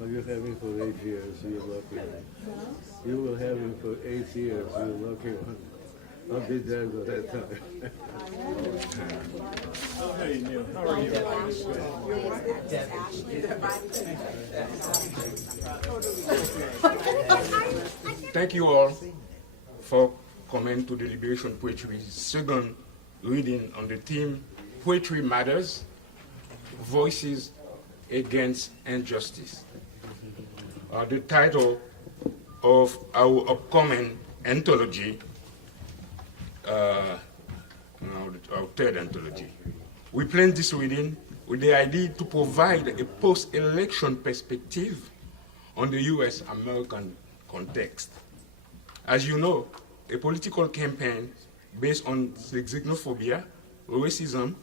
Oh, you have him for 8 years, you're lucky. You will have him for 8 years, you're lucky one. I'll be there by that time. Hey Neil, how are you? Thank you all for coming to the Liberation Poetry's second reading on the theme Poetry Matters, Voices Against Injustice. The title of our upcoming anthology, our third anthology. We planned this reading with the idea to provide a post-election perspective on the U.S.-American context. As you know, a political campaign based on xenophobia, racism,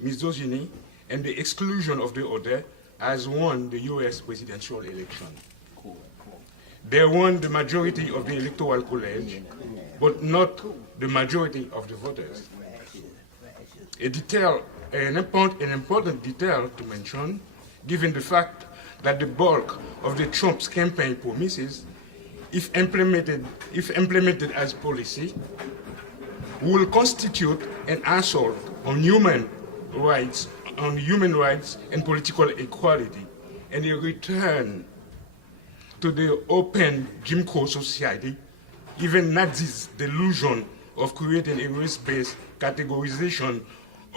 misogyny, and the exclusion of the other has won the U.S. presidential election. They won the majority of the Electoral College, but not the majority of the voters. An important detail to mention, given the fact that the bulk of the Trump's campaign promises, if implemented as policy, will constitute an assault on human rights and political equality, and a return to the open Jim Crow society, even Nazis' delusion of creating a race-based categorization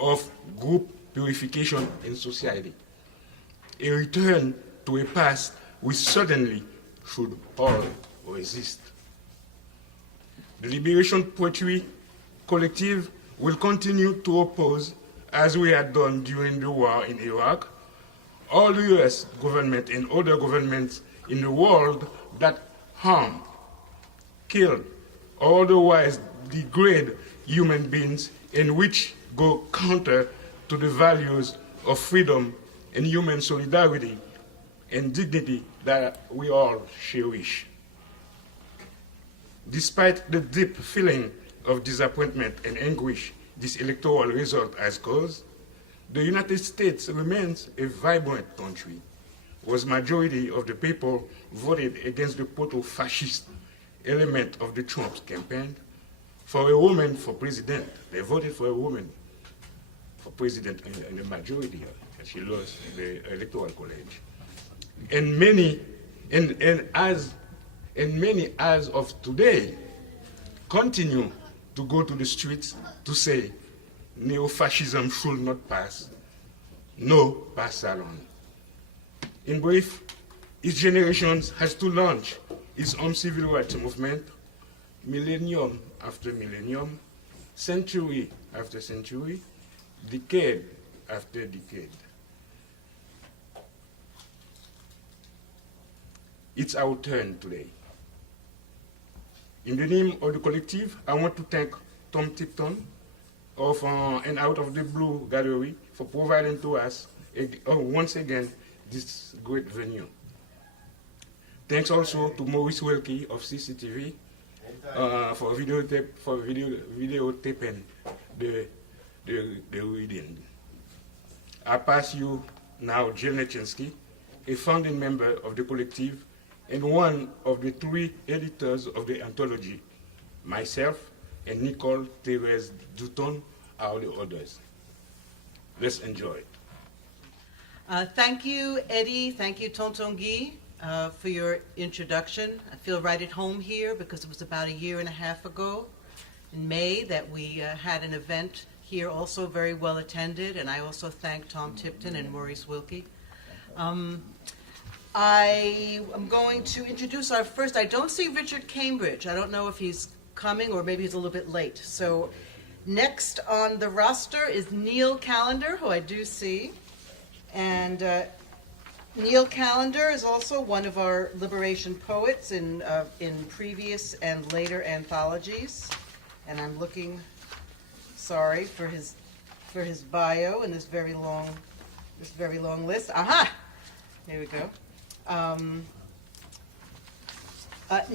of group purification in society. A return to a past we certainly should all resist. The Liberation Poetry Collective will continue to oppose, as we had done during the war in Iraq, all the US government and other governments in the world that harm, kill, or otherwise degrade human beings and which go counter to the values of freedom and human solidarity and dignity that we all cherish. Despite the deep feeling of disappointment and anguish this electoral result has caused, the United States remains a vibrant country, whose majority of the people voted against the proto-fascist element of the Trump campaign for a woman for president. They voted for a woman for president in the majority, and she lost the Electoral College. And many as of today continue to go to the streets to say neo-fascism should not pass, no passaron. In brief, each generation has to launch its own civil rights movement, millennium after millennium, century after century, decade after decade. It's our turn today. In the name of the collective, I want to thank Tom Tipton of and Out of the Blue Gallery for providing to us once again this great venue. Thanks also to Maurice Wilkey of CCTV for videotaping the reading. I pass you now Jill Nechinsky, a founding member of the collective and one of the 3 editors of the anthology. Myself and Nicole Therese Dutton are the others. Let's enjoy it. Thank you, Eddie. Thank you, Tonton Guy, for your introduction. I feel right at home here because it was about 1.5 years ago in May that we had an event here, also very well attended, and I also thank Tom Tipton and Maurice Wilkey. I am going to introduce our first. I don't see Richard Cambridge. I don't know if he's coming or maybe he's a little bit late. So next on the roster is Neil Callender, who I do see. And Neil Callender is also one of our liberation poets in previous and later anthologies. And I'm looking, sorry, for his bio in this very long list. Aha! There we go.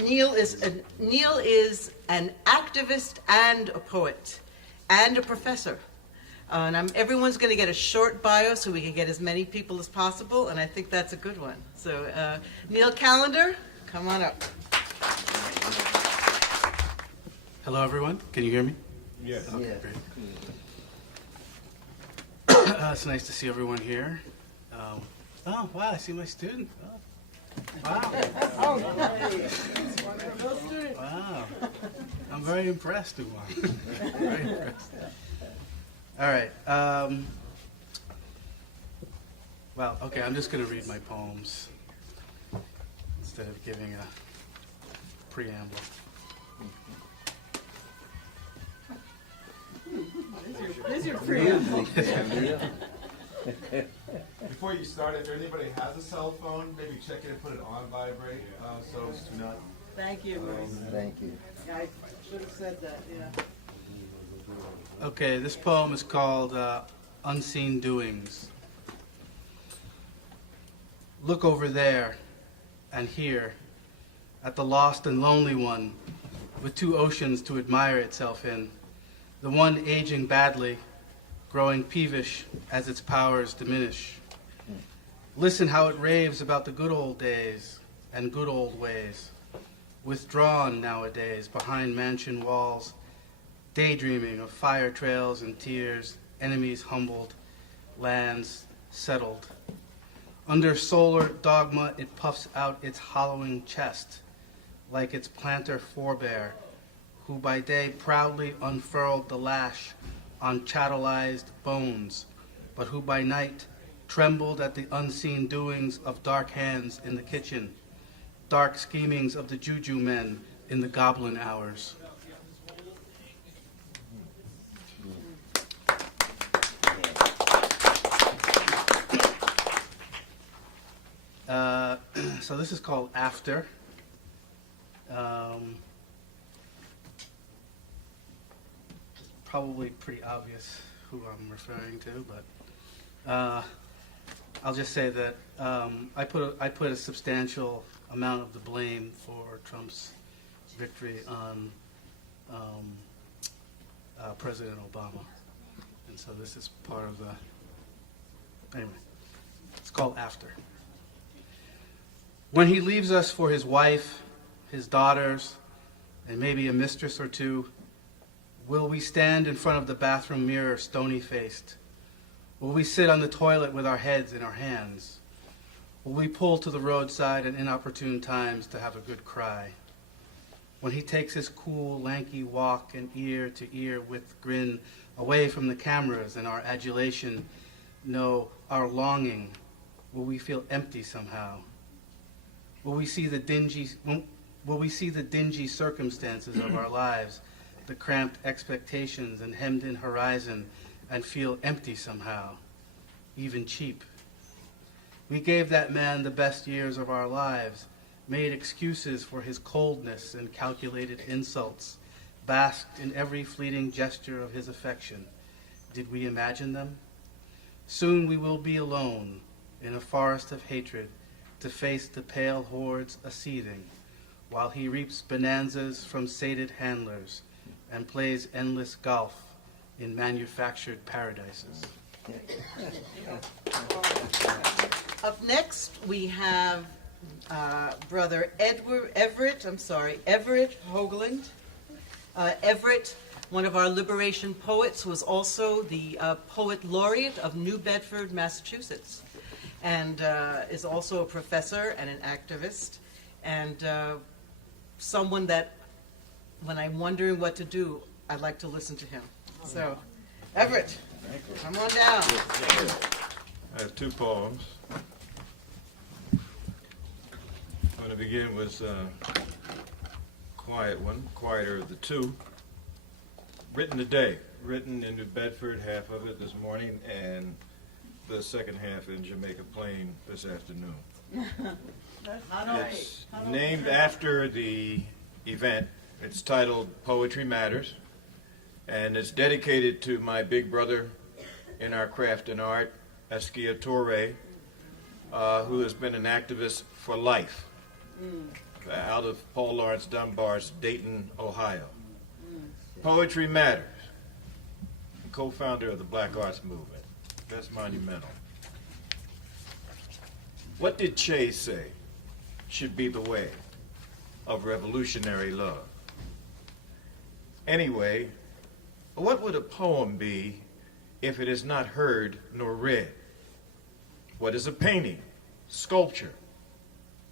Neil is an activist and a poet and a professor. And everyone's going to get a short bio so we can get as many people as possible, and I think that's a good one. So Neil Callender, come on up. Hello, everyone. Can you hear me? Yes. Okay, great. It's nice to see everyone here. Oh, wow, I see my student. Oh. Wow. Wow. I'm very impressed, Umar. Very impressed. All right. Well, okay, I'm just going to read my poems instead of giving a preamble. There's your preamble. Before you start, if anybody has a cell phone, maybe check it and put it on vibrate, so as to not. Thank you. Thank you. I should have said that, yeah. Okay, this poem is called Unseen Doings. Look over there and here at the lost and lonely one with two oceans to admire itself in. The one aging badly, growing peevish as its powers diminish. Listen how it raves about the good old days and good old ways, withdrawn nowadays behind mansion walls, daydreaming of fire trails and tears, enemies humbled, lands settled. Under solar dogma, it puffs out its hollowing chest, like its planter forebear, who by day proudly unfurled the lash on chattelized bones, but who by night trembled at the unseen doings of dark hands in the kitchen, dark schemings of the juju men in the goblin hours. So this is called After. It's probably pretty obvious who I'm referring to, but I'll just say that I put a substantial amount of the blame for Trump's victory on President Obama, and so this is part of the. Anyway, it's called After. When he leaves us for his wife, his daughters, and maybe a mistress or two, will we stand in front of the bathroom mirror stony-faced? Will we sit on the toilet with our heads in our hands? Will we pull to the roadside at inopportune times to have a good cry? When he takes his cool, lanky walk and ear to ear with grin away from the cameras and our adulation, no, our longing, will we feel empty somehow? Will we see the dingy circumstances of our lives, the cramped expectations and hemmed-in horizon, and feel empty somehow, even cheap? We gave that man the best years of our lives, made excuses for his coldness and calculated insults, basked in every fleeting gesture of his affection. Did we imagine them? Soon we will be alone in a forest of hatred, to face the pale hordes a-seething, while he reaps bonanzas from sated handlers and plays endless golf in manufactured paradises. Up next, we have Brother Everett Hoagland. Everett, one of our liberation poets, was also the poet laureate of New Bedford, Massachusetts, and is also a professor and an activist, and someone that, when I'm wondering what to do, I like to listen to him. So, Everett, come on down. I have two poems. I'm going to begin with a quiet one, quieter of the two. Written today, written in New Bedford, half of it this morning, and the second half in Jamaica Plain this afternoon. It's named after the event. It's titled Poetry Matters, and it's dedicated to my big brother in our craft and art, Eskia Torre, who has been an activist for life out of Paul Lawrence Dunbar's Dayton, Ohio. Poetry matters. co-founder of the Black Arts Movement. That's monumental. What did Che say should be the way of revolutionary love? Anyway, what would a poem be if it is not heard nor read? What is a painting, sculpture,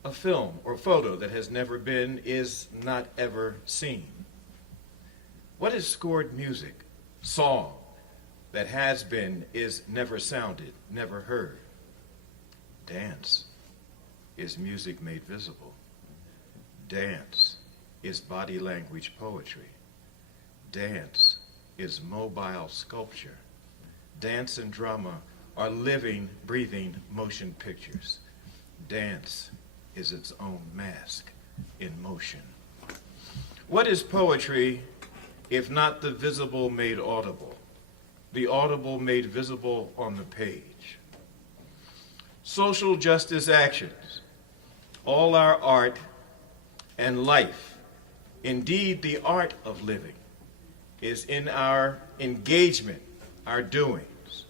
a film or photo that has never been, is not ever seen? What is scored music, song that has been, is never sounded, never heard? Dance is music made visible. Dance is body language poetry. Dance is mobile sculpture. Dance and drama are living, breathing motion pictures. Dance is its own mask in motion. What is poetry if not the visible made audible, the audible made visible on the page? Social justice actions, all our art and life, indeed the art of living, is in our engagement, our doings,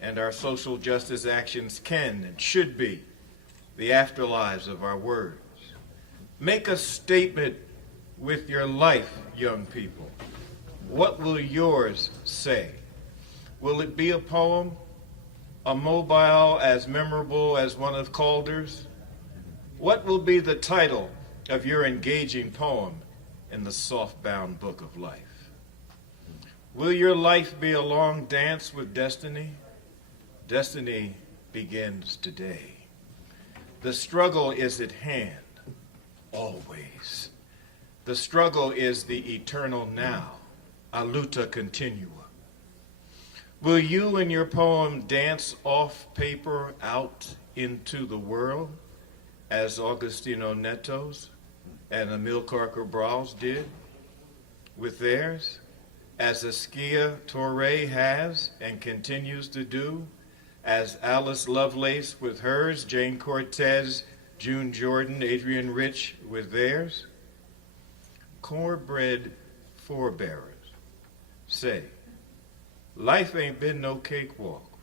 and our social justice actions can and should be the afterlives of our words. Make a statement with your life, young people. What will yours say? Will it be a poem, a mobile as memorable as one of Calder's? What will be the title of your engaging poem in the soft-bound book of life? Will your life be a long dance with destiny? Destiny begins today. The struggle is at hand, always. The struggle is the eternal now, a luta continua. Will you in your poem dance off paper out into the world, as Agustino Neto's and Amilcar Cabral's did with theirs, as Askia Torre has and continues to do, as Alice Lovelace with hers, Jane Cortez, June Jordan, Adrienne Rich with theirs? Cornbread forebearers say, life ain't been no cakewalk,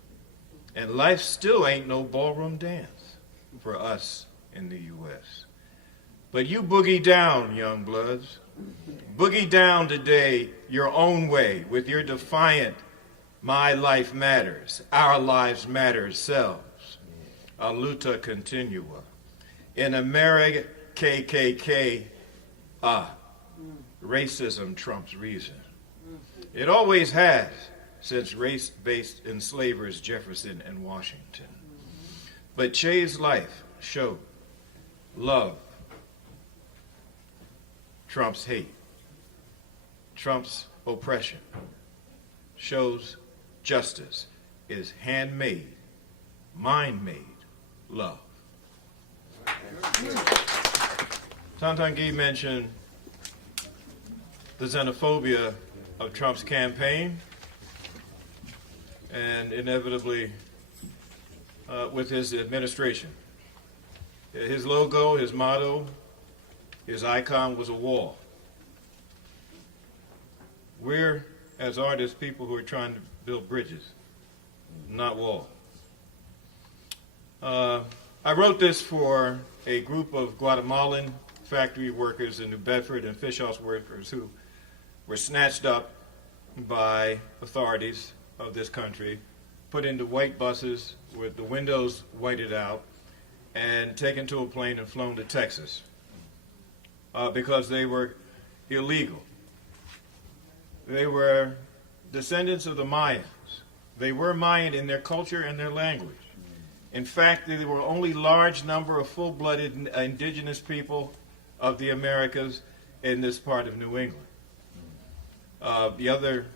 and life still ain't no ballroom dance for us in the U.S. But you boogie down, young bloods. Boogie down today your own way with your defiant, my life matters, our lives matter selves. A luta continua. In America, KKK, racism trumps reason. It always has, since race-based enslavers Jefferson and Washington. But Che's life showed love trumps hate, trumps oppression, shows justice is handmade, mind-made love. Tantangi mentioned the xenophobia of Trump's campaign, and inevitably with his administration. His logo, his motto, his icon was a wall. We're, as artists, people who are trying to build bridges, not walls. I wrote this for a group of Guatemalan factory workers in New Bedford and fish house workers who were snatched up by authorities of this country, put into white buses with the windows whited out, and taken to a plane and flown to Texas because they were illegal. They were descendants of the Mayans. They were Mayan in their culture and their language. In fact, there were only large number of full-blooded indigenous people of the Americas in this part of New England. The other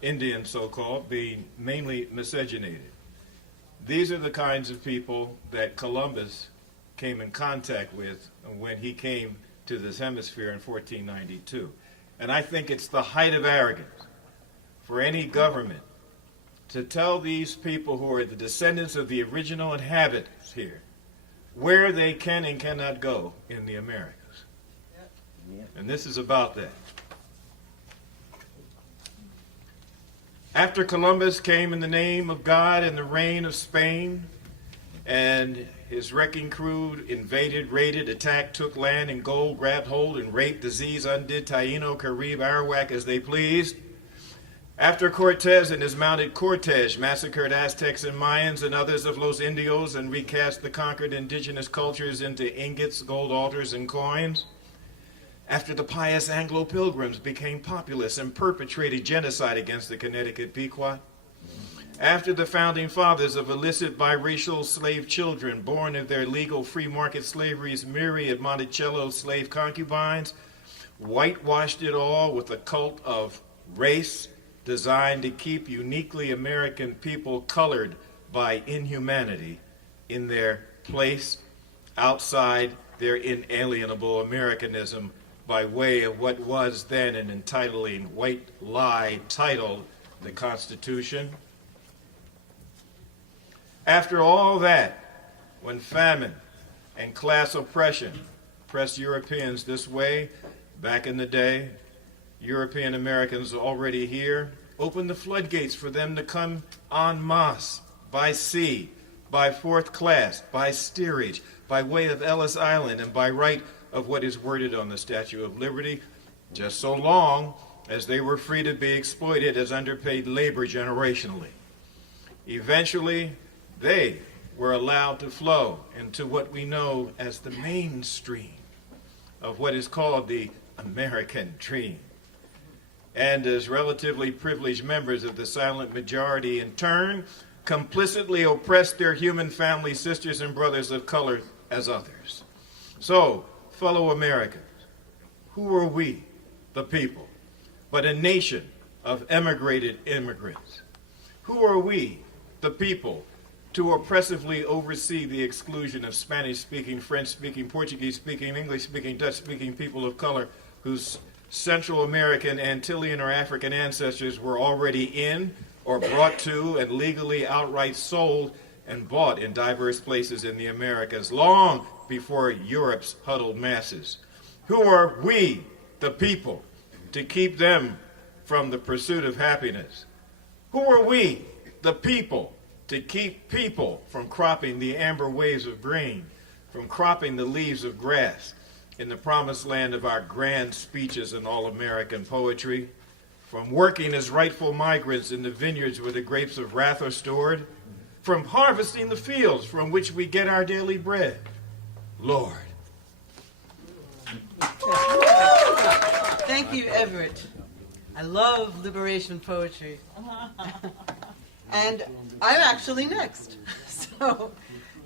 Indians, so-called, being mainly miscegenated. These are the kinds of people that Columbus came in contact with when he came to this hemisphere in 1492. And I think it's the height of arrogance for any government to tell these people who are the descendants of the original inhabitants here where they can and cannot go in the Americas. And this is about that. After Columbus came in the name of God and the reign of Spain, and his wrecking crew invaded, raided, attacked, took land and gold, grabbed hold, and raped, diseased, undid Taino, Carib, Arawak as they pleased. After Cortez and his mounted cortege massacred Aztecs and Mayans and others of Los Indios and recast the conquered indigenous cultures into ingots, gold altars, and coins. After the pious Anglo pilgrims became populous and perpetrated genocide against the Connecticut Pequot. After the founding fathers of illicit biracial slave children born of their legal free market slavery's myriad Monticello slave concubines, whitewashed it all with a cult of race designed to keep uniquely American people colored by inhumanity in their place outside their inalienable Americanism by way of what was then an entitling white lie titled the Constitution. After all that, when famine and class oppression pressed Europeans this way, back in the day, European Americans already here opened the floodgates for them to come en masse, by sea, by fourth class, by steerage, by way of Ellis Island, and by right of what is worded on the Statue of Liberty, just so long as they were free to be exploited as underpaid labor generationally. Eventually, they were allowed to flow into what we know as the mainstream of what is called the American dream. And as relatively privileged members of the silent majority, in turn, complicitly oppressed their human family sisters and brothers of color as others. So, fellow Americans, who are we, the people, but a nation of emigrated immigrants? Who are we, the people, to oppressively oversee the exclusion of Spanish-speaking, French-speaking, Portuguese-speaking, English-speaking, Dutch-speaking people of color whose Central American, Antillean, or African ancestors were already in or brought to and legally outright sold and bought in diverse places in the Americas long before Europe's huddled masses? Who are we, the people, to keep them from the pursuit of happiness? Who are we, the people, to keep people from cropping the amber waves of grain, from cropping the leaves of grass in the promised land of our grand speeches and all-American poetry, from working as rightful migrants in the vineyards where the grapes of wrath are stored, from harvesting the fields from which we get our daily bread? Lord. Thank you, Everett. I love liberation poetry. And I'm actually next. So,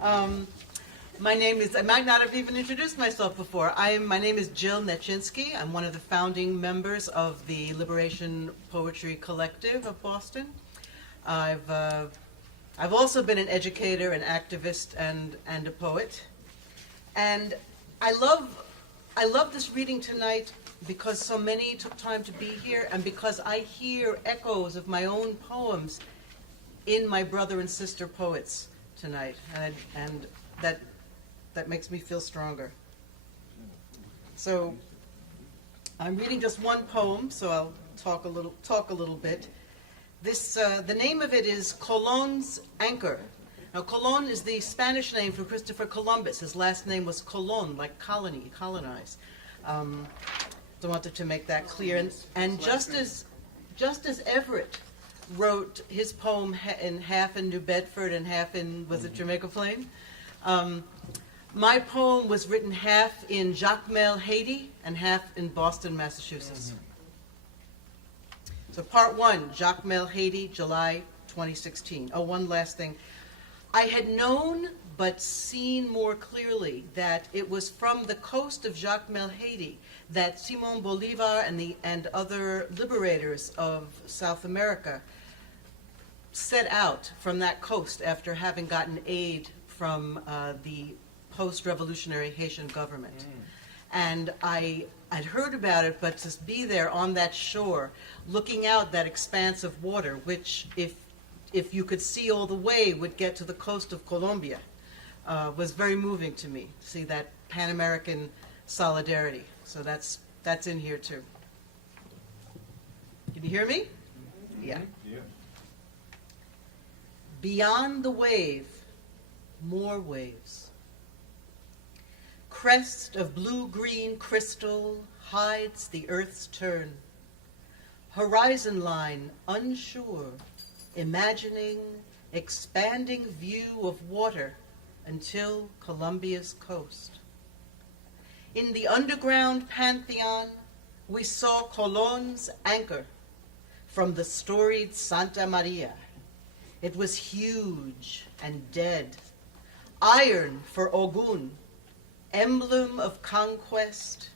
my name is, I might not have even introduced myself before. My name is Jill Nechinsky. I'm one of the founding members of the Liberation Poetry Collective of Boston. I've also been an educator, an activist, and a poet. And I love this reading tonight because so many took time to be here, and because I hear echoes of my own poems in my brother and sister poets tonight, and that makes me feel stronger. So I'm reading just one poem, so I'll talk a little bit. This the name of it is Colon's Anchor. Now, Colon is the Spanish name for Christopher Columbus. His last name was Colon, like colony, colonize. So I wanted to make that clear. And just as Everett wrote his poem in half in New Bedford and half in, was it Jamaica Plain? My poem was written half in Jacmel, Haiti, and half in Boston, Massachusetts. So part one, Jacmel, Haiti, July 2016. Oh, one last thing. I had known but seen more clearly that it was from the coast of Jacmel, Haiti, that Simon Bolivar and other liberators of South America set out from that coast after having gotten aid from the post-revolutionary Haitian government. And I'd heard about it, but to be there on that shore, looking out that expanse of water, which if you could see all the way would get to the coast of Colombia, was very moving to me, see that Pan-American solidarity. So that's in here too. Can you hear me? Yeah. Beyond the wave, more waves. Crest of blue-green crystal hides the earth's turn. Horizon line unsure, imagining expanding view of water until Colombia's coast. In the underground pantheon, we saw Colón's anchor from the storied Santa Maria. It was huge and dead. Iron for Ogun, emblem of conquest,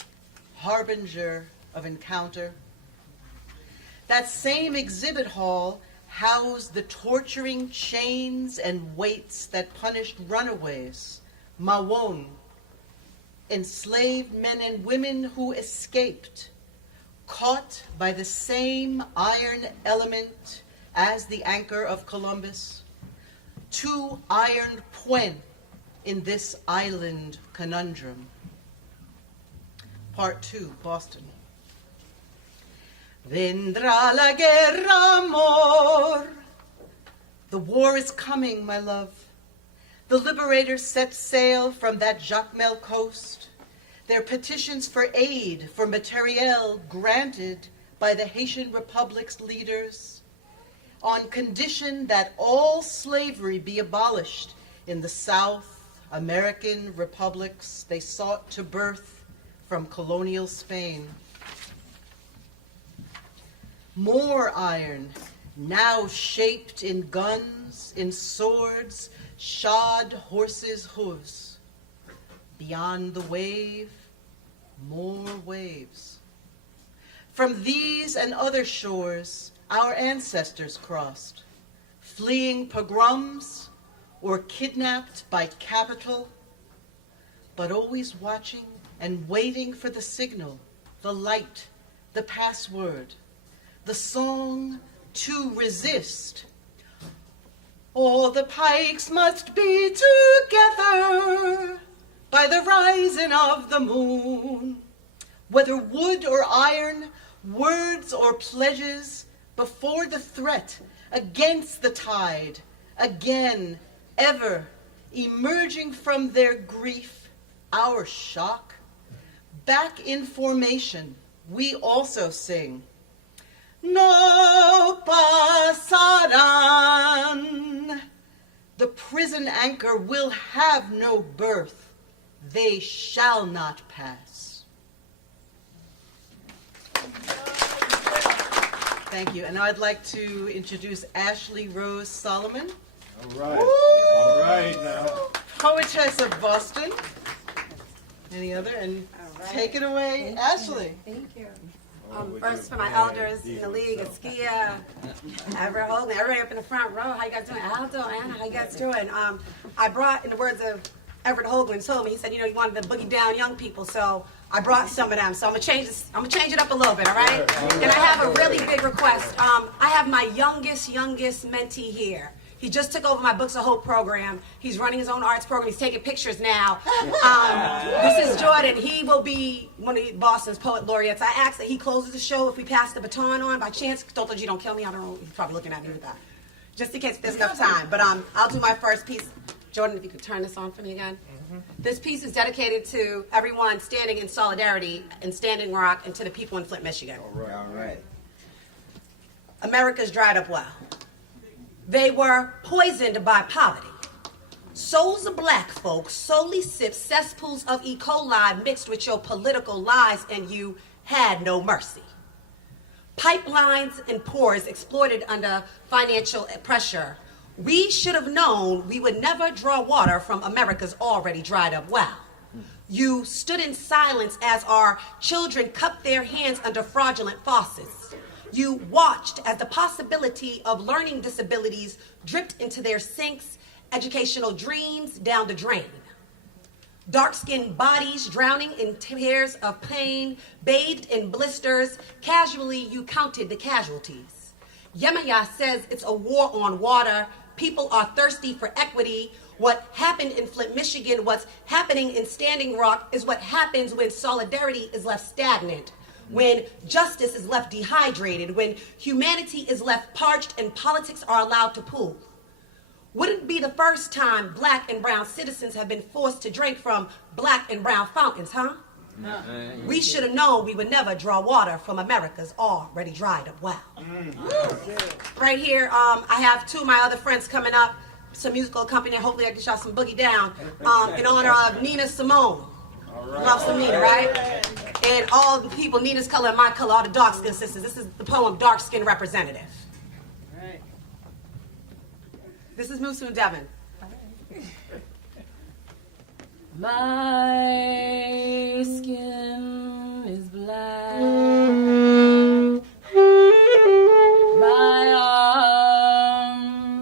harbinger of encounter. That same exhibit hall housed the torturing chains and weights that punished runaways, Mawon, enslaved men and women who escaped, caught by the same iron element as the anchor of Columbus. Two ironed Puen in this island conundrum. Part 2, Boston. Vendrá la guerra, amor. The war is coming, my love. The liberators set sail from that Jacmel coast. Their petitions for aid, for materiel, granted by the Haitian Republic's leaders on condition that all slavery be abolished in the South American republics they sought to birth from colonial Spain. More iron, now shaped in guns, in swords, shod horses' hooves. Beyond the wave, more waves. From these and other shores, our ancestors crossed, fleeing pogroms or kidnapped by capital, but always watching and waiting for the signal, the light, the password, the song to resist. All the pikes must be together by the rising of the moon. Whether wood or iron, words or pledges, before the threat, against the tide, again, ever, emerging from their grief, our shock. Back in formation, we also sing, No pasarán. The prison anchor will have no birth. They shall not pass. Thank you. And now I'd like to introduce Ashley Rose Solomon. All right. All right now. Poetess of Boston. Any other? And All right. take it away, Ashley. Thank you. First for my elders in the league, Askia, Everett Hogan, everybody up in the front row. How you guys doing? Aldo, Anna, how you guys doing? I brought, in the words of Everett Hoagland told me, he said, you know, he wanted to boogie down young people, so I brought some of them. So I'm gonna change it up a little bit, all right? And I have a really big request. I have my youngest mentee here. He just took over my Books of Hope program. He's running his own arts program. He's taking pictures now. This is Jordan. He will be one of Boston's poet laureates. I asked that he closes the show if we pass the baton on by chance. Don't you don't kill me. I don't know. He's probably looking at me with that. Just in case there's enough time. But I'll do my first piece. Jordan, if you could turn this on for me again. This piece is dedicated to everyone standing in solidarity in Standing Rock and to the people in Flint, Michigan. All right. America's dried up well. They were poisoned by poverty. Souls of black folks solely sip cesspools of E. coli mixed with your political lies, and you had no mercy. Pipelines and pores exploited under financial pressure. We should have known we would never draw water from America's already dried up well. You stood in silence as our children cupped their hands under fraudulent faucets. You watched as the possibility of learning disabilities dripped into their sinks, educational dreams down the drain. Dark-skinned bodies drowning in tears of pain, bathed in blisters, casually you counted the casualties. Yemaya says it's a war on water. People are thirsty for equity. What happened in Flint, Michigan, what's happening in Standing Rock is what happens when solidarity is left stagnant, when justice is left dehydrated, when humanity is left parched and politics are allowed to pool. Wouldn't be the first time black and brown citizens have been forced to drink from black and brown fountains, huh? We should have known we would never draw water from America's already dried up well. Right here, I have two of my other friends coming up, some musical accompaniment. Hopefully I can y'all some boogie down in honor of Nina Simone. Love some Nina, right? And all the people, Nina's color and my color, all the dark-skinned sisters. This is the poem Dark Skin Representative. Right. This is Musu Devon. My skin is black. My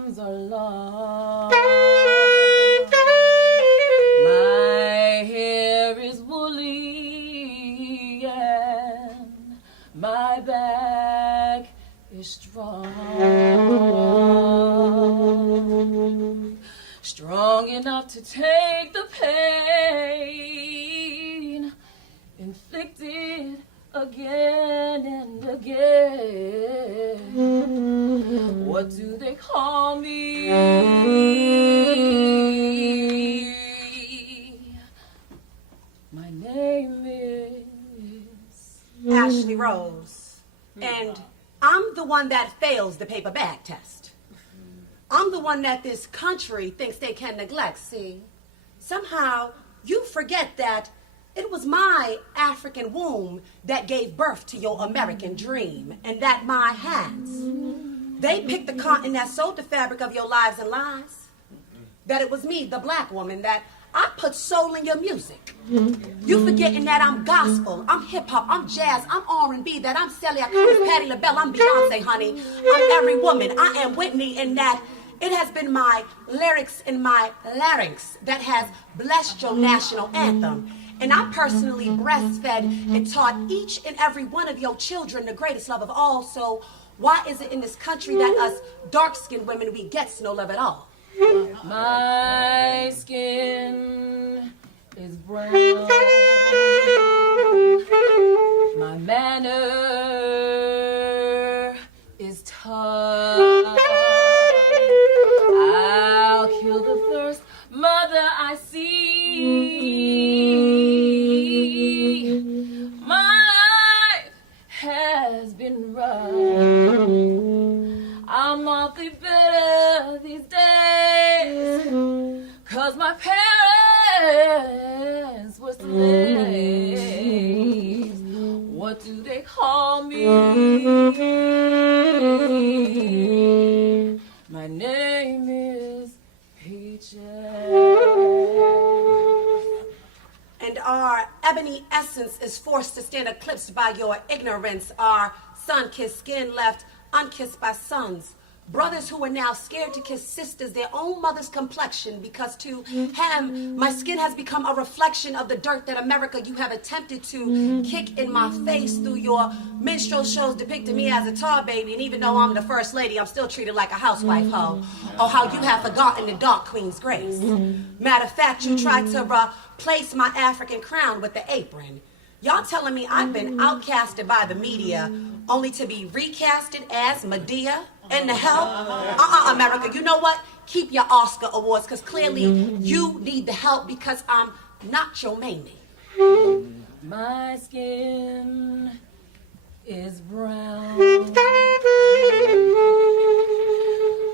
arms are long. My hair is woolly and my back is strong. Strong enough to take the pain inflicted again and again. What do they call me? My name is Ashley Rose. And I'm the one that fails the paper bag test. I'm the one that this country thinks they can neglect, see? Somehow, you forget that it was my African womb that gave birth to your American dream, and that my hands, they picked the cotton that sewed the fabric of your lives and lies. That it was me, the black woman, that I put soul in your music. You forgetting that I'm gospel, I'm hip-hop, I'm jazz, I'm R&B, that I'm Celia Cruz, Patti LaBelle, I'm Beyonce, honey. I'm every woman, I am Whitney, in that it has been my lyrics and my larynx that has blessed your national anthem. And I personally breastfed and taught each and every one of your children the greatest love of all. So why is it in this country that us dark-skinned women, we get no love at all? my skin is brown. My manner is tough. I'll kill the first mother I see. My life has been rough. I'm awfully bitter these days, 'cause my parents were slaves. What do they call me? My name is Peaches. And our ebony essence is forced to stand eclipsed by your ignorance. Our sun-kissed skin left unkissed by sons. Brothers who are now scared to kiss sisters, their own mother's complexion, because to him, my skin has become a reflection of the dirt that America you have attempted to kick in my face through your minstrel shows depicting me as a tar baby. And even though I'm the first lady, I'm still treated like a housewife hoe. Oh, how you have forgotten the dark queen's grace. Matter of fact, you tried to replace my African crown with the apron. Y'all telling me I've been outcasted by the media only to be recasted as Medea in the hell? America, you know what? Keep your Oscar awards, because clearly you need the help, because I'm not your mamie. My skin is brown.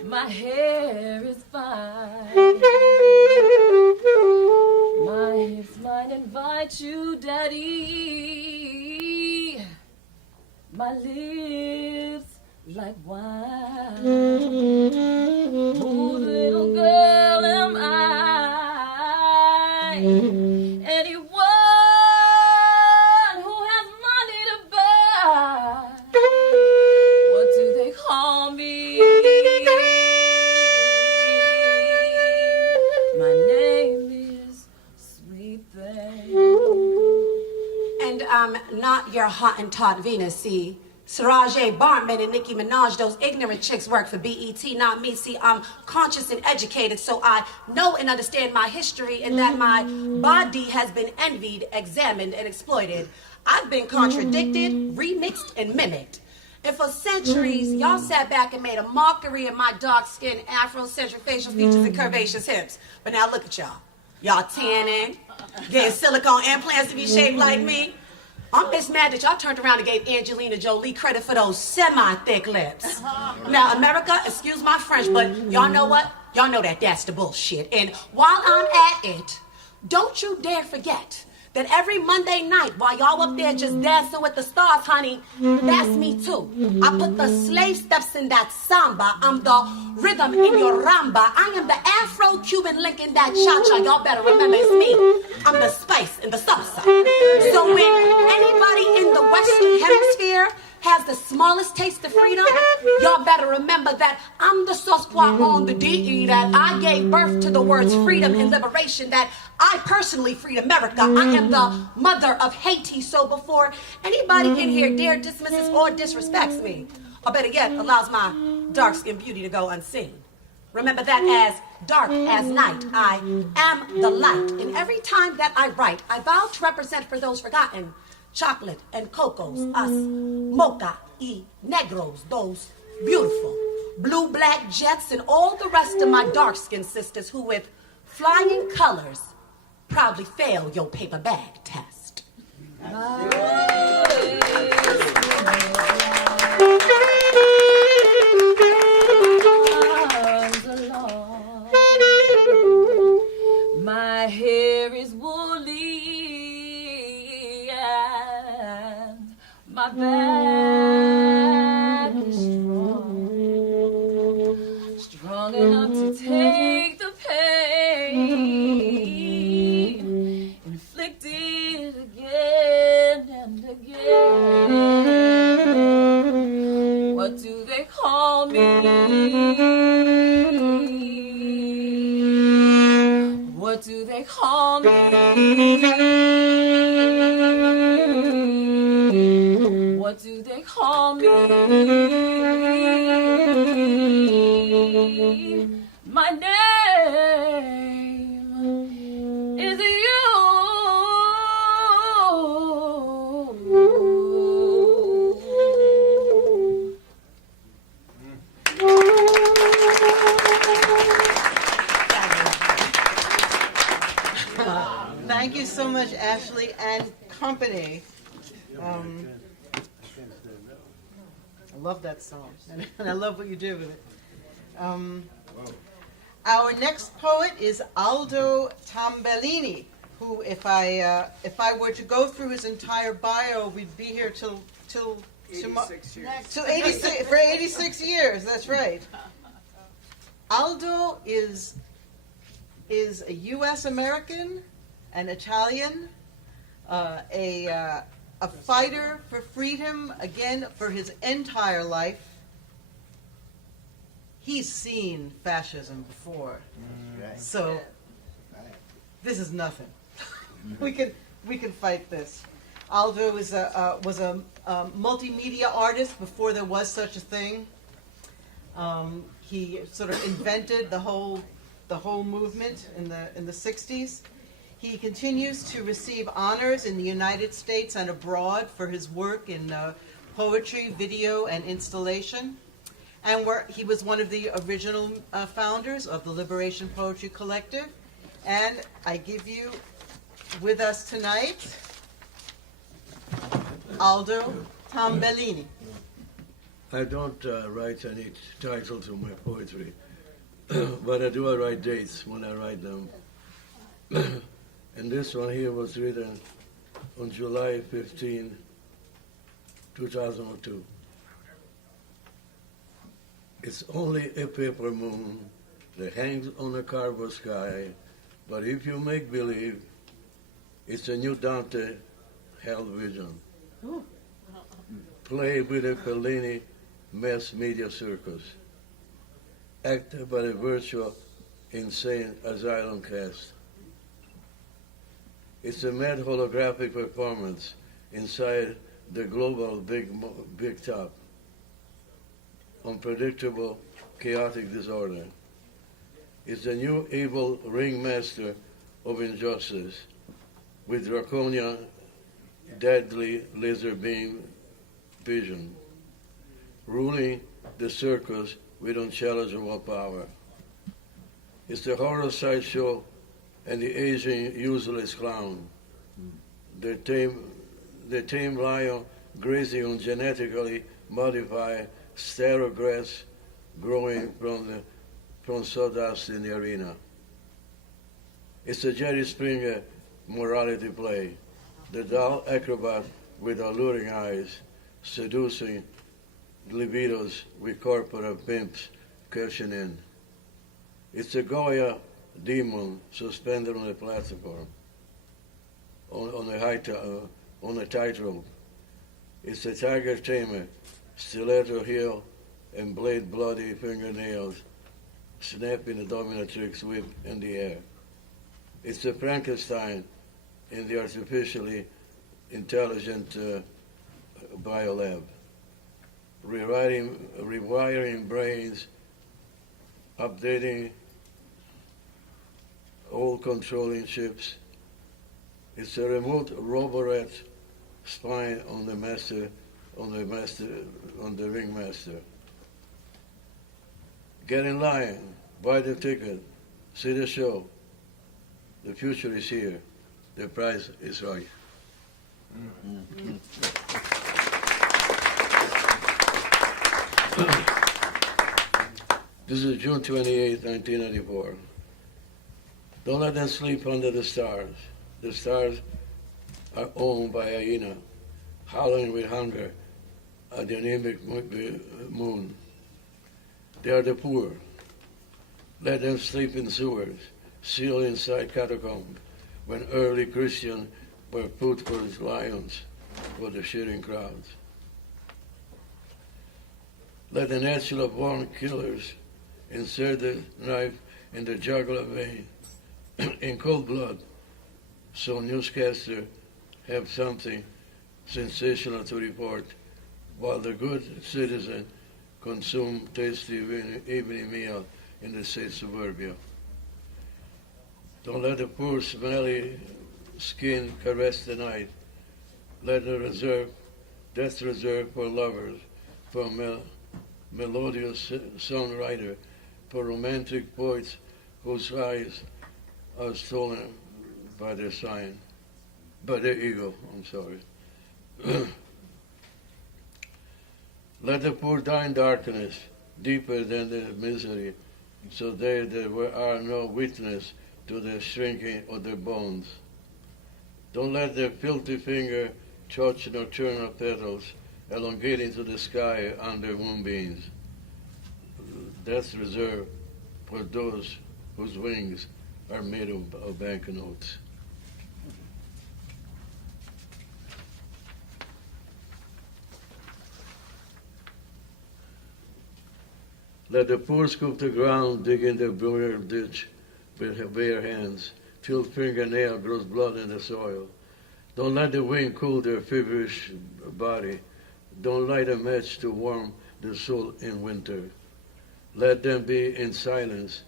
My hair is fine. My hips might invite you, Daddy. My lips like wine. Whose little girl am I? Anyone who has money to buy. What do they call me? My name is Sweet Thing. And I'm not your Hottentot Venus, see? Saraje Bartman and Nicki Minaj, those ignorant chicks work for BET, not me. See, I'm conscious and educated, so I know and understand my history, and that my body has been envied, examined, and exploited. I've been contradicted, remixed, and mimicked. And for centuries, y'all sat back and made a mockery of my dark skin, Afrocentric facial features, and curvaceous hips. But now look at y'all. Y'all tanning, getting silicone implants to be shaped like me. I'm just mad that y'all turned around and gave Angelina Jolie credit for those semi-thick lips. Now, America, excuse my French, but y'all know what? Y'all know that that's the bullshit. And while I'm at it, don't you dare forget that every Monday night while y'all up there just dancing with the stars, honey, that's me too. I put the slave steps in that samba. I'm the rhythm in your ramba. I am the Afro-Cuban link in that cha-cha. Y'all better remember it's me. I'm the spice in the salsa. So when anybody in the Western Hemisphere has the smallest taste of freedom, y'all better remember that I'm the sauce on the DE, that I gave birth to the words freedom and liberation, that I personally freed America. I am the mother of Haiti. So before anybody in here dare dismisses or disrespects me, or better yet, allows my dark-skinned beauty to go unseen, remember that as dark as night, I am the light. And every time that I write, I vow to represent for those forgotten, chocolate and cocos, us mocha y negros, those beautiful blue, black jets, and all the rest of my dark-skinned sisters who with flying colors proudly fail your paper bag test. My hair is woolly and my back is strong enough to take the pain inflicted again and again. What do they call me? What do they call me? What do they call me? My name is you. Thank you so much, Ashley and company. I love that song, and I love what you did with it. Our next poet is Aldo Tambellini, who, if I were to go through his entire bio, we'd be here till 86 years. For 86 years. That's right. Aldo is a U.S. American, an Italian, a fighter for freedom, again, for his entire life. He's seen fascism before, so this is nothing. we can fight this. Aldo was a multimedia artist before there was such a thing. He sort of invented the whole movement in the 60s. He continues to receive honors in the United States and abroad for his work in poetry, video, and installation. And he was one of the original founders of the Liberation Poetry Collective. And I give you with us tonight, Aldo Tambellini. I don't write any title to my poetry, but I write dates when I write them. And this one here was written on July 15, 2002. It's only a paper moon that hangs on a cardboard sky, but if you make believe, it's a new Dante held vision. Ooh. Play with a Fellini mass media circus, acted by a virtual, insane asylum cast. It's a mad holographic performance inside the global big top. Unpredictable, chaotic disorder. It's the new evil ringmaster of injustice with draconian, deadly laser beam vision. ruling the circus with unchallengeable power. It's the horror sideshow and the aging useless clown, the tame lion grazing on genetically modified sterile grass growing from sawdust in the arena. It's a Jerry Springer morality play, the dull acrobat with alluring eyes, seducing libidos with corporate pimps cashing in. It's a Goya demon suspended on a platform, on a tightrope. It's a tiger tamer, stiletto heel and blade bloody fingernails, snapping the dominatrix whip in the air. It's a Frankenstein in the artificially intelligent biolab, rewiring brains, updating old controlling chips. It's a remote roborat spying on the ringmaster. Get in line, buy the ticket, see the show. The future is here. The price is right. This is June 28, 1994. Don't let them sleep under the stars. The stars are owned by a hyena, howling with hunger at the anemic moon. They are the poor. Let them sleep in sewers, sealed inside catacombs, when early Christians were put for lions for the cheering crowds. Let the natural born killers insert the knife in the jugular vein in cold blood, so newscasters have something sensational to report, while the good citizen consume tasty evening meal in the safe suburbia. Don't let the poor smelly skin caress the night. Let the death reserved for lovers, for melodious songwriter, for romantic poets whose eyes are stolen by their ego, I'm sorry. Let the poor die in darkness, deeper than their misery, so there are no witness to the shrinking of their bones. Don't let their filthy finger touch nocturnal petals, elongating to the sky under moonbeams. That's reserved for those whose wings are made of banknotes. Let the poor scoop the ground, dig in their burial ditch with their bare hands, till fingernail grows blood in the soil. Don't let the wind cool their feverish body. Don't light a match to warm their soul in winter. Let them be in silence,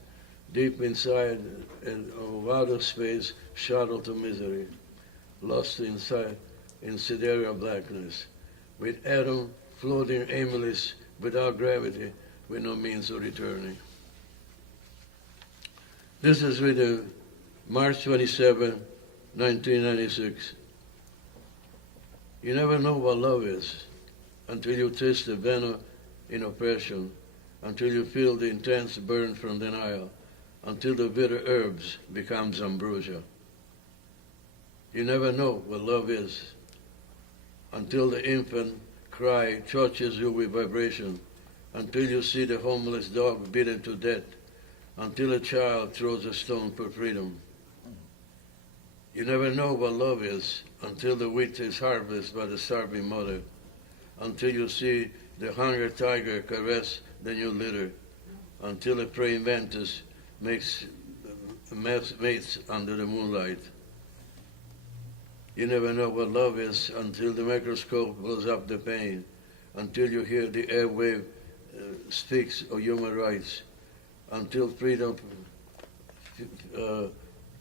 deep inside of outer space, shuttled to misery, lost inside in sidereal blackness, with atom floating aimless without gravity, with no means of returning. This is written March 27, 1996. You never know what love is until you taste the venom in oppression, until you feel the intense burn from denial, until the bitter herbs becomes ambrosia. You never know what love is until the infant cry touches you with vibration, until you see the homeless dog beaten to death, until a child throws a stone for freedom. You never know what love is until the wheat is harvested by the starving mother, until you see the hunger tiger caress the new litter, until a praying mantis makes mates under the moonlight. You never know what love is until the microscope blows up the pain, until you hear the airwave speaks of human rights, until freedom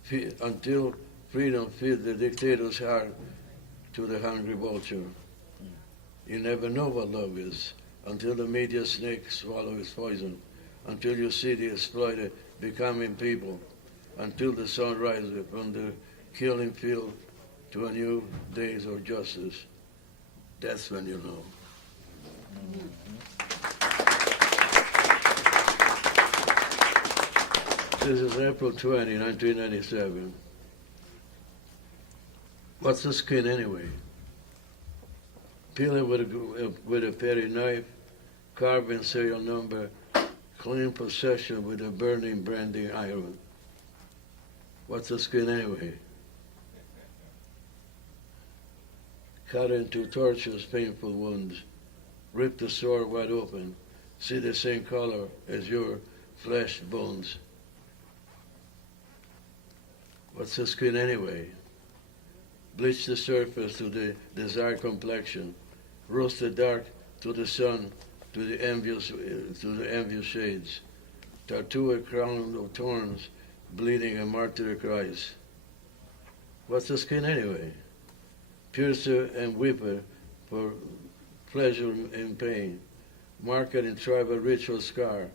feeds the dictator's heart to the hungry vulture. You never know what love is until the media snake swallow its poison, until you see the exploited becoming people, until the sun rises from the killing field to a new days of justice. That's when you know. This is April 20, 1997. What's the skin anyway? Peel it with a petty knife, carve in serial number, clean possession with a burning branding iron. What's the skin anyway? Cut into torturous, painful wounds, rip the sore wide open, see the same color as your flesh bones. What's the skin anyway? Bleach the surface to the desired complexion, roast the dark to the sun, to the envious shades, tattoo a crown of thorns, bleeding a martyr cries. What's the skin anyway? Pierce it and whip it for pleasure and pain, mark it in tribal ritual scar,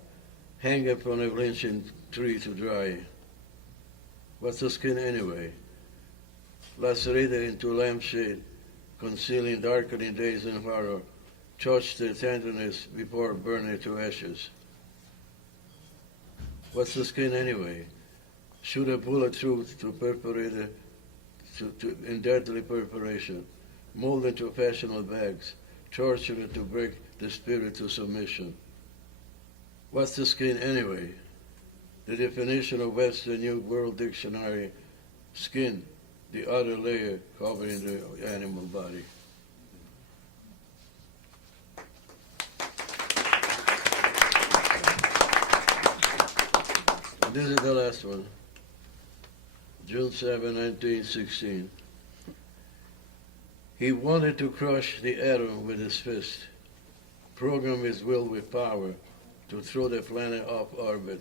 hang it from a lynching tree to dry. What's the skin anyway? Lacerated into lampshade, concealing darkening days in horror, touch the tenderness before burning it to ashes. What's the skin anyway? Shoot a bullet through to perforate it in deadly perforation, mold into fashionable bags, torture it to break the spirit to submission. What's the skin anyway? The definition of Western New World Dictionary, skin, the outer layer covering the animal body. And this is the last one. June 7, 1916. He wanted to crush the atom with his fist, program his will with power to throw the planet off orbit,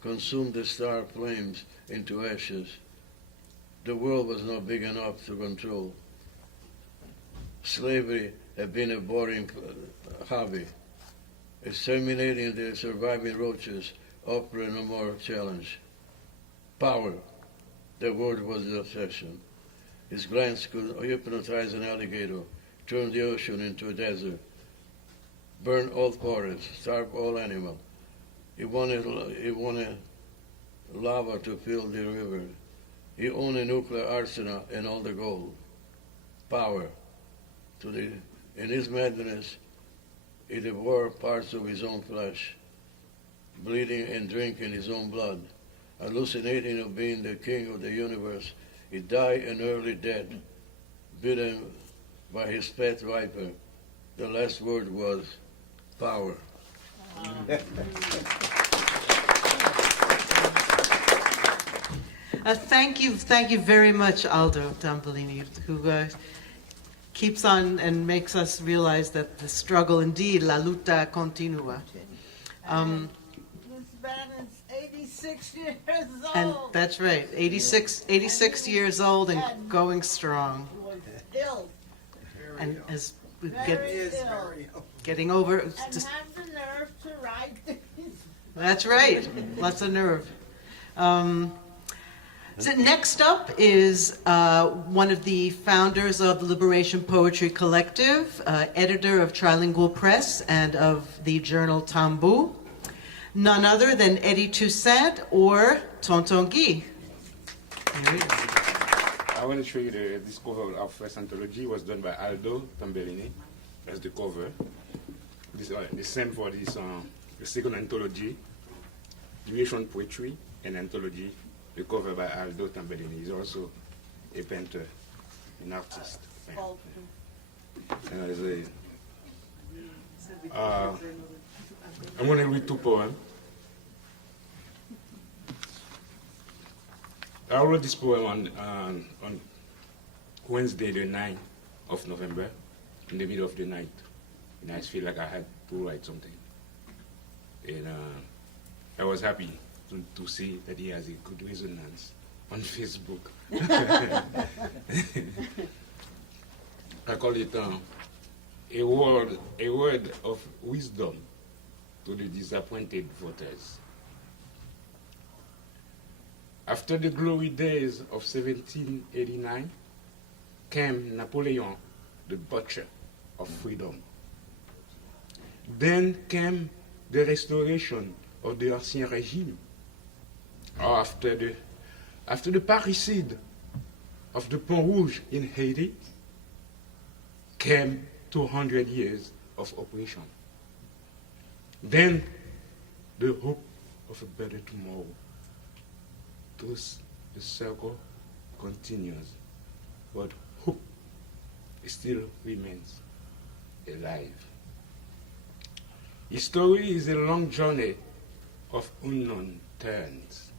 consume the star flames into ashes. The world was not big enough to control. Slavery had been a boring hobby. Exterminating the surviving roaches offering no more challenge. Power, the word was the obsession. His glance could hypnotize an alligator, turn the ocean into a desert, burn all forests, starve all animals. He wanted lava to fill the river. He owned a nuclear arsenal and all the gold. Power. In his madness, he devoured parts of his own flesh, bleeding and drinking his own blood, hallucinating of being the king of the universe. He died an early death, bitten by his pet viper. The last word was power. Thank you very much, Aldo Tambolini, who keeps on and makes us realize that the struggle, indeed, la luta continua. This man is 86 years old. And that's right, 86 years old and going strong. He was ill, And as we very ill, getting over, and just, had the nerve to write this. that's right, lots of nerve. So next up is one of the founders of the Liberation Poetry Collective, editor of Trilingual Press and of the journal Tambu, none other than Eddie Toussaint or Tonton Guy. I want to show you this cover of our first anthology. Was done by Aldo Tambellini. That's the cover. This the same for this the second anthology, Liberation Poetry and Anthology. The cover by Aldo Tambellini. He's also a painter, an artist. And there's I'm going to read two poems. I wrote this poem on Wednesday, the 9th of November, in the middle of the night. And I feel like I had to write something. And I was happy to see that he has a good resonance on Facebook. I call it a word of wisdom to the disappointed voters. After the glory days of 1789 came Napoleon, the butcher of freedom. Then came the restoration of the Ancien Régime. After the parricide of the Pont Rouge in Haiti came 200 years of oppression. Then the hope of a better tomorrow. Thus the circle continues, but hope still remains alive. History is a long journey of unknown turns.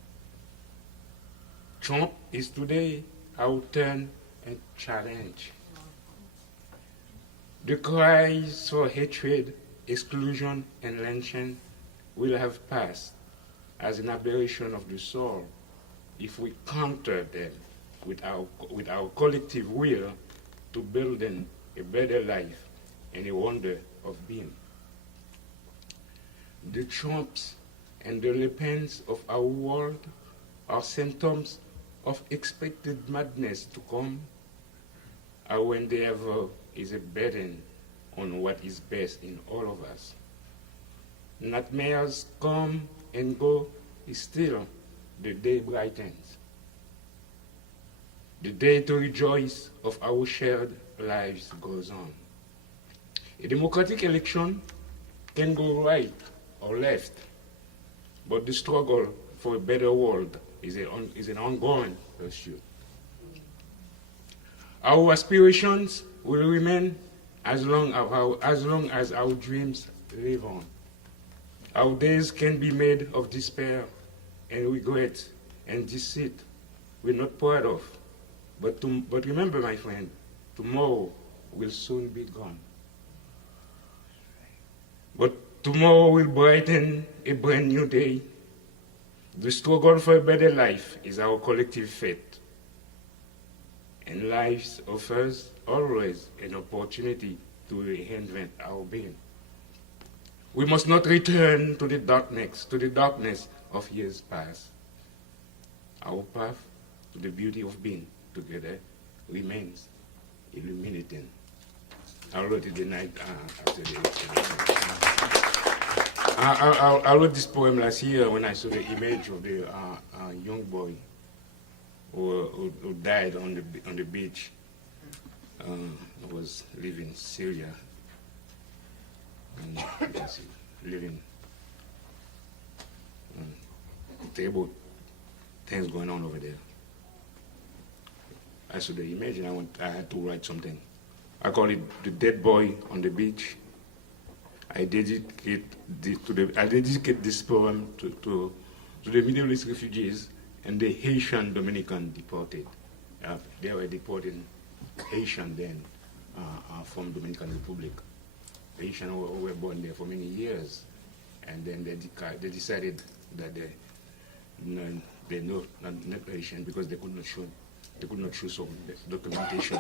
Trump is today our turn and challenge. The cries for hatred, exclusion, and lynching will have passed as an aberration of the soul if we counter them with our collective will to build a better life and a wonder of being. The Trumps and the Le Pens of our world are symptoms of expected madness to come. Our endeavor is a burden on what is best in all of us. Nightmares come and go, still the day brightens. The day to rejoice of our shared lives goes on. A democratic election can go right or left, but the struggle for a better world is an ongoing pursuit. Our aspirations will remain as long as our dreams live on. Our days can be made of despair and regret and deceit we're not proud of. But remember, my friend, tomorrow will soon be gone. But tomorrow will brighten a brand new day. The struggle for a better life is our collective fate. And life offers always an opportunity to reinvent our being. We must not return to the darkness of years past. Our path to the beauty of being together remains illuminating. I wrote it the night after the election. I wrote this poem last year when I saw the image of the young boy who died on the beach. Was living in Syria and living terrible things going on over there. I saw the image and I had to write something. I call it The Dead Boy on the Beach. I dedicate this poem to the Middle East refugees and the Haitian Dominican deported. They were deported Haitian then from Dominican Republic. The Haitians were born there for many years, and then they decided that they're not Haitian because they could not show some documentation.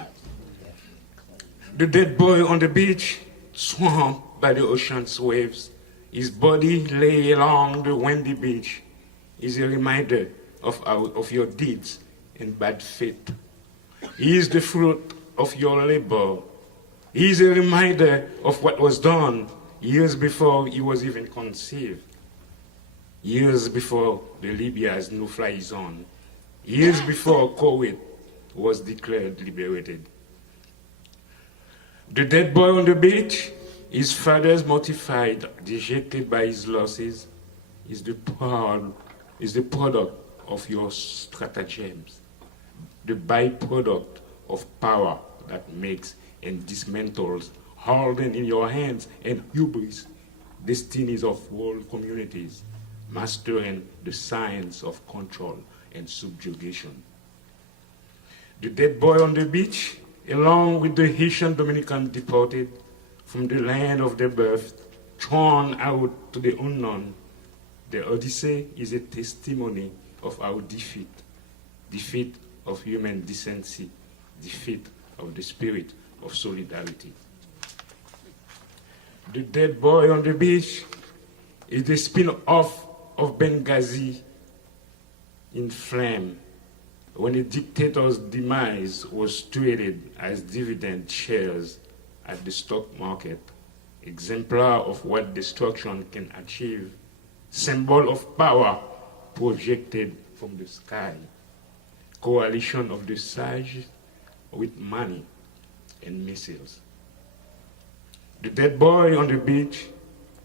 The dead boy on the beach, swamped by the ocean's waves, his body lay along the windy beach, is a reminder of your deeds and bad fate. He is the fruit of your labor. He is a reminder of what was done years before he was even conceived. Years before the Libya's no-fly zone. Years before Kuwait was declared liberated. The dead boy on the beach, his father's mortified, dejected by his losses, is the product of your stratagems, the byproduct of power that makes and dismantles, holding in your hands and hubris destinies of whole communities, mastering the science of control and subjugation. The dead boy on the beach, along with the Haitian Dominican deported from the land of their birth, thrown out to the unknown, the Odyssey is a testimony of our defeat of human decency, defeat of the spirit of solidarity. The Dead Boy on the Beach is the spin-off of Benghazi in flame, when a dictator's demise was traded as dividend shares at the stock market, exemplar of what destruction can achieve, symbol of power projected from the sky, coalition of the sages with money and missiles. The dead boy on the beach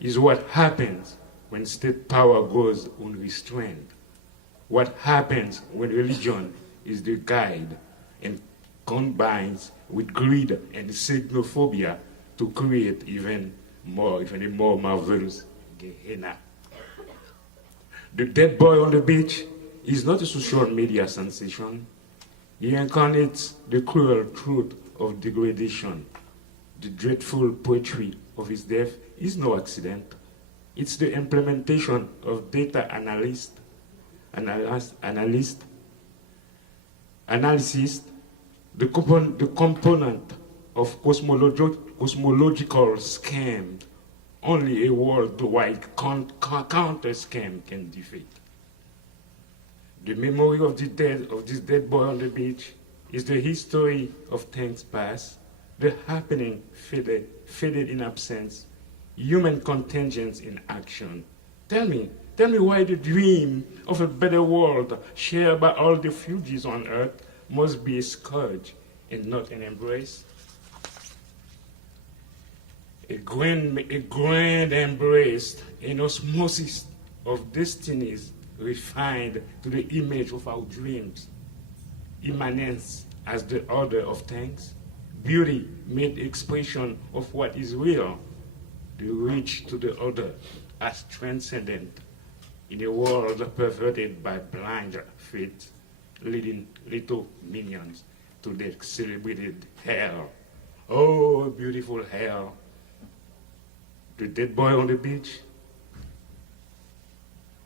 is what happens when state power goes unrestrained. What happens when religion is the guide and combines with greed and xenophobia to create even a more marvelous Gehenna. The dead boy on the beach is not a social media sensation. He incarnates the cruel truth of degradation. The dreadful poetry of his death is no accident. It's the implementation of data analysis, the component of cosmological scam only a worldwide counter scam can defeat. The memory of this dead boy on the beach is the history of things past, the happening faded in absence, human contingents in action. Tell me why the dream of a better world shared by all the refugees on earth must be a scourge and not an embrace? A grand embrace, an osmosis of destinies refined to the image of our dreams, immanence as the order of things, beauty made expression of what is real, the reach to the other as transcendent in a world perverted by blind faith, leading little minions to the celebrated hell. Oh, beautiful hell. The dead boy on the beach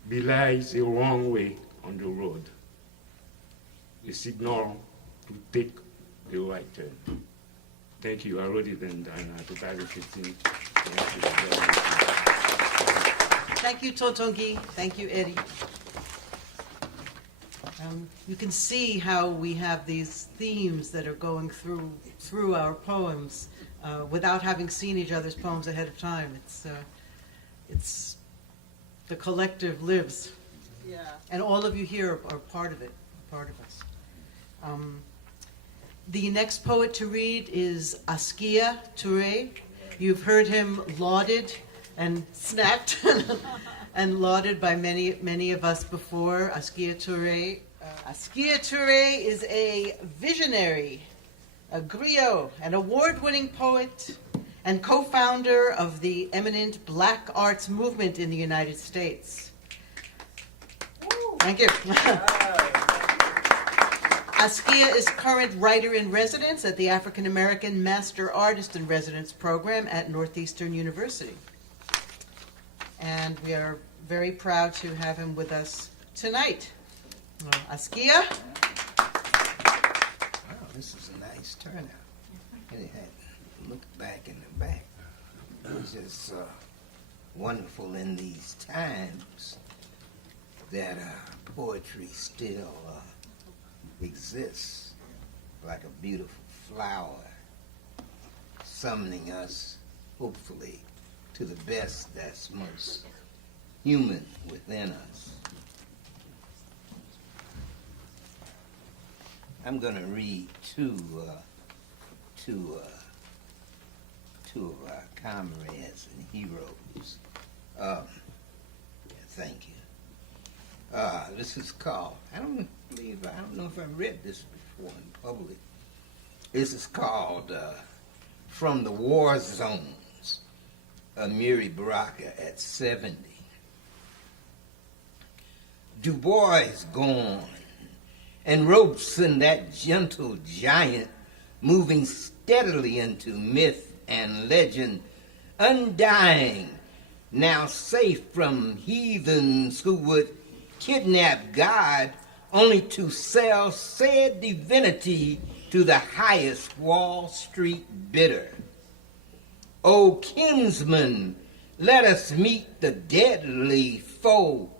belies a wrong way on the road, a signal to take the right turn. Thank you. I wrote it in 2015. Thank you, Totongi. Thank you, Eddie. You can see how we have these themes that are going through our poems without having seen each other's poems ahead of time. It's the collective lives, Yeah. and all of you here are part of it, part of us. The next poet to read is Askia Touré. You've heard him lauded and snapped and lauded by many of us before. Askia Touré. Askia Touré is a visionary, a griot, an award-winning poet, and co-founder of the eminent Black arts movement in the United States. Thank you. Askia is current writer-in-residence at the African American Master Artist-in-Residence program at Northeastern University. And we are very proud to have him with us tonight. Askia? Wow, this is a nice turnout. And it had looked back in the back. It was just wonderful in these times that poetry still exists like a beautiful flower, summoning us, hopefully, to the best that's most human within us. I'm going to read two of our comrades and heroes. Thank you. This is called, I don't know if I've read this before in public. This is called From the War Zones, Amiri Baraka at 70. Du Bois gone, and Robeson, that gentle giant, moving steadily into myth and legend, undying, now safe from heathens who would kidnap God only to sell said divinity to the highest Wall Street bidder. O kinsman, let us meet the deadly foe,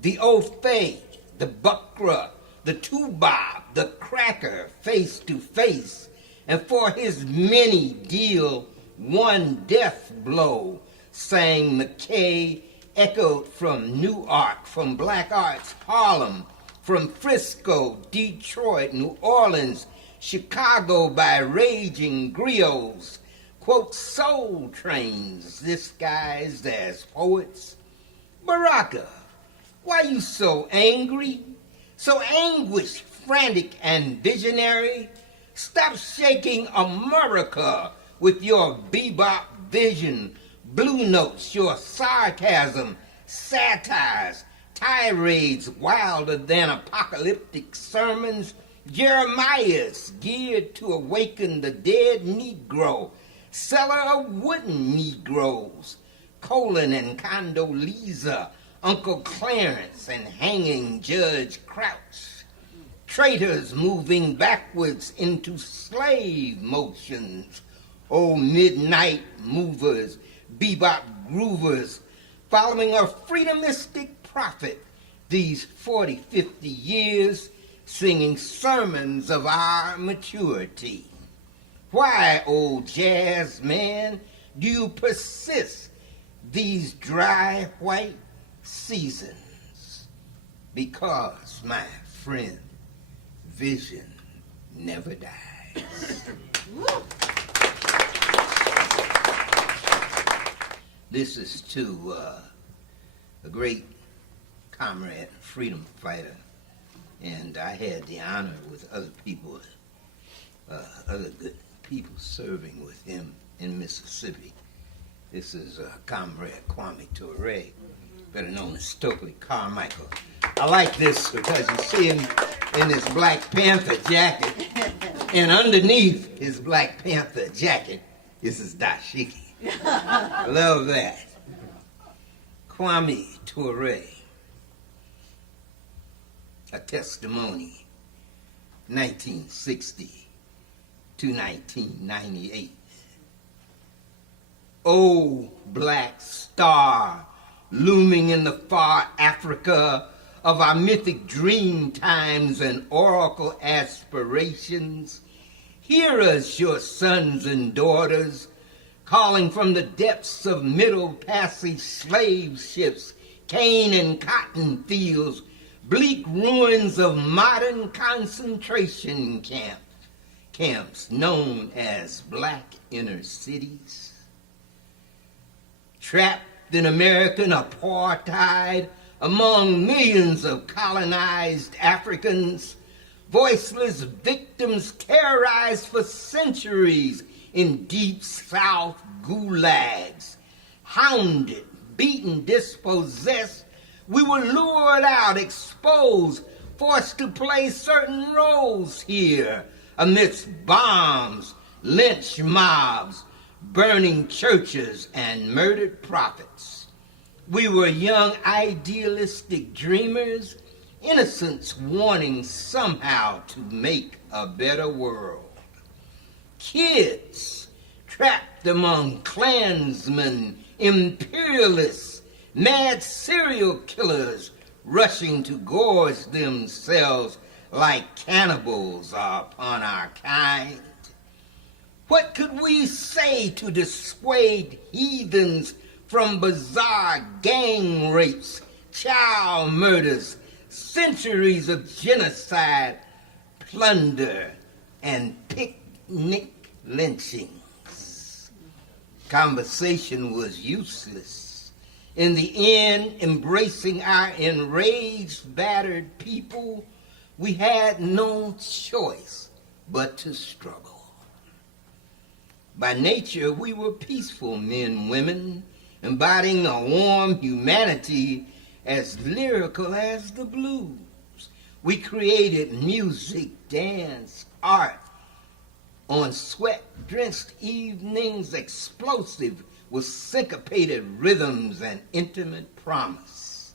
the Ophé, the Buckra, the Tubob, the Cracker, face to face, and for his many deal one death blow, sang McKay, echoed from Newark, from Black Arts, Harlem, from Frisco, Detroit, New Orleans, Chicago by raging griots, quote, soul trains disguised as poets. Baraka, why you so angry, so anguished, frantic, and visionary? Stop shaking America with your bebop vision, blue notes, your sarcasm, satires, tirades wilder than apocalyptic sermons, Jeremiah's geared to awaken the dead Negro, seller of wooden Negroes, Colin and Condoleezza, Uncle Clarence and hanging Judge Crouch, traitors moving backwards into slave motions, oh midnight movers, bebop groovers, following a freedomistic prophet these 40, 50 years, singing sermons of our maturity. Why, old jazz man, do you persist these dry white seasons? Because, my friend, vision never dies. This is to a great comrade, freedom fighter, and I had the honor with other people, other good people serving with him in Mississippi. This is Comrade Kwame Ture, better known as Stokely Carmichael. I like this because you see him in his Black Panther jacket, and underneath his Black Panther jacket is his dashiki. I love that. Kwame Ture, a testimony, 1960 to 1998. Oh, black star, looming in the far Africa of our mythic dream times and oracle aspirations, hear us, your sons and daughters, calling from the depths of Middle Passage slave ships, cane and cotton fields, bleak ruins of modern concentration camps known as black inner cities. Trapped in American apartheid among millions of colonized Africans, voiceless victims terrorized for centuries in deep South gulags, hounded, beaten, dispossessed, we were lured out, exposed, forced to play certain roles here amidst bombs, lynch mobs, burning churches, and murdered prophets. We were young idealistic dreamers, innocents wanting somehow to make a better world. Kids trapped among Klansmen, imperialists, mad serial killers rushing to gorge themselves like cannibals upon our kind. What could we say to dissuade heathens from bizarre gang rapes, child murders, centuries of genocide, plunder, and picnic lynchings? Conversation was useless. In the end, embracing our enraged, battered people, we had no choice but to struggle. By nature, we were peaceful men, women, embodying a warm humanity as lyrical as the blues. We created music, dance, art, on sweat-drenched evenings, explosive with syncopated rhythms and intimate promise.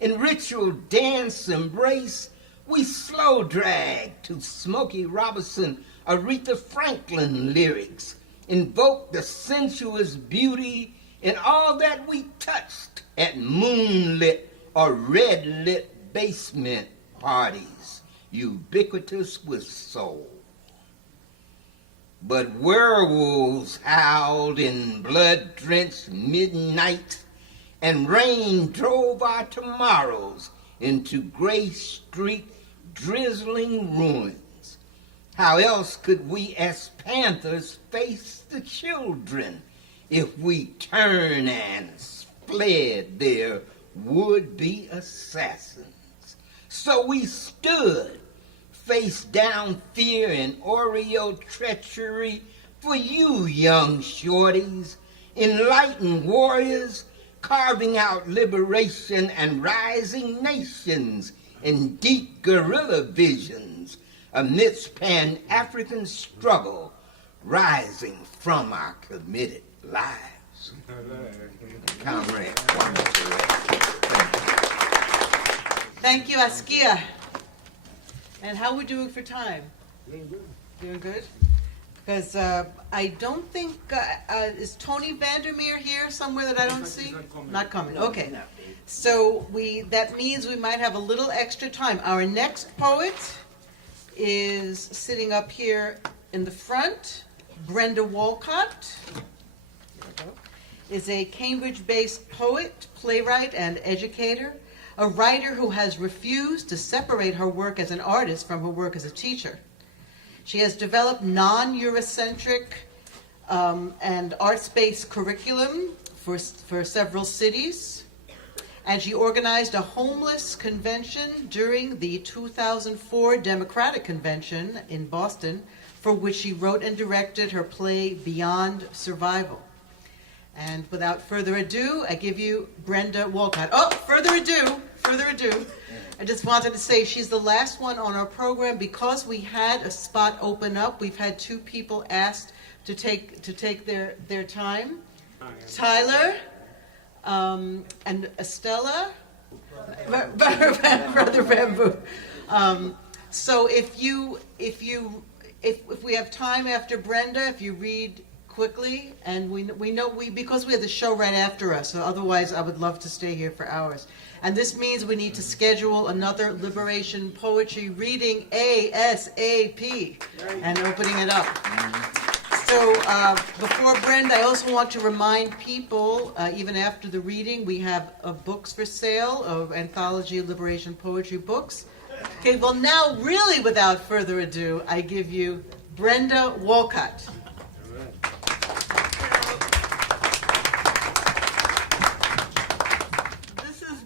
In ritual dance embrace, we slow drag to Smokey Robinson, Aretha Franklin lyrics, invoked the sensuous beauty in all that we touched at moonlit or red-lit basement parties, ubiquitous with soul. But werewolves howled in blood-drenched midnight, and rain drove our tomorrows into gray-streaked, drizzling ruins. How else could we as panthers face the children if we turned and fled their would-be assassins? So we stood, face down fear and Oreo treachery for you, young shorties, enlightened warriors, carving out liberation and rising nations in deep guerrilla visions amidst Pan-African struggle, rising from our committed lives. Comrade. Thank you, Askia. And how are we doing for time? Doing good? Because I don't think, is Tony Vandermeer here somewhere that I don't see? Not coming, okay. So that means we might have a little extra time. Our next poet is sitting up here in the front. Brenda Walcott is a Cambridge-based poet, playwright, and educator, a writer who has refused to separate her work as an artist from her work as a teacher. She has developed non-Eurocentric and arts-based curriculum for several cities, and she organized a homeless convention during the 2004 Democratic Convention in Boston, for which she wrote and directed her play Beyond Survival. And without further ado, I give you Brenda Walcott. Oh, further ado. I just wanted to say she's the last one on our program. Because we had a spot open up, we've had two people asked to take their time. Tyler and Estella, Brother Bamboo. So if we have time after Brenda, if you read quickly, and we know because we have the show right after us, so otherwise I would love to stay here for hours. And this means we need to schedule another Liberation Poetry reading ASAP and opening it up. So before Brenda, I also want to remind people, even after the reading, we have books for sale, of Anthology of Liberation Poetry books. Okay, well now really without further ado, I give you Brenda Walcott.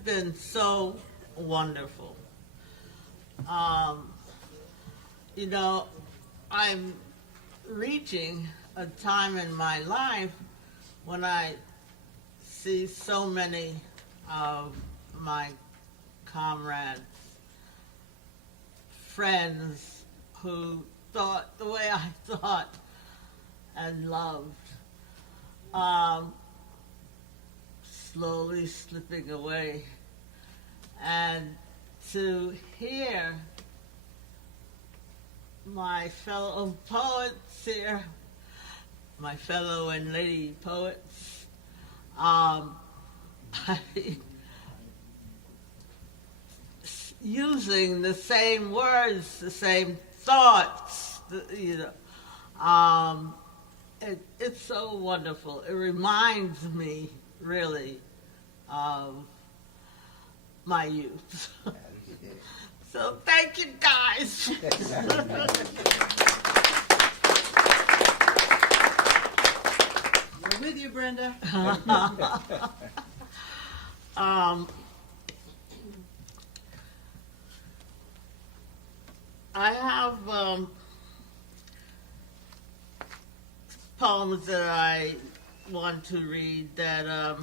Been so wonderful. You know, I'm reaching a time in my life when I see so many of my comrades, friends who thought the way I thought and loved, slowly slipping away. And to hear my fellow poets here, my fellow and lady poets, using the same words, the same thoughts, it's so wonderful. It reminds me really of my youth. So thank you guys. We're with you, Brenda. I have poems that I want to read that,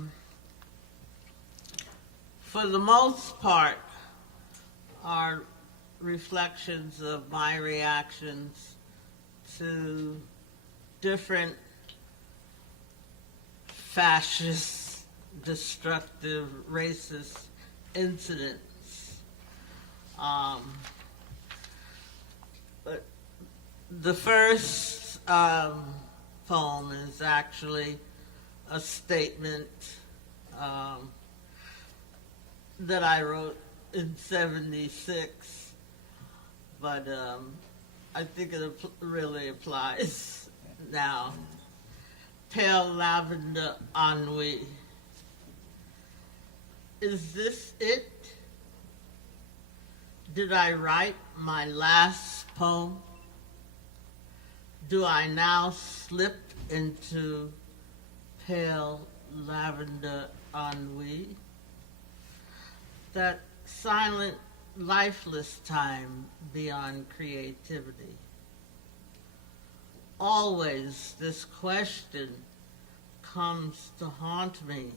for the most part, are reflections of my reactions to different fascist, destructive, racist incidents. But the first poem is actually a statement that I wrote in '76, but I think it really applies now. Pale lavender ennui. Is this it? Did I write my last poem? Do I now slip into pale lavender ennui? That silent, lifeless time beyond creativity. Always this question comes to haunt me.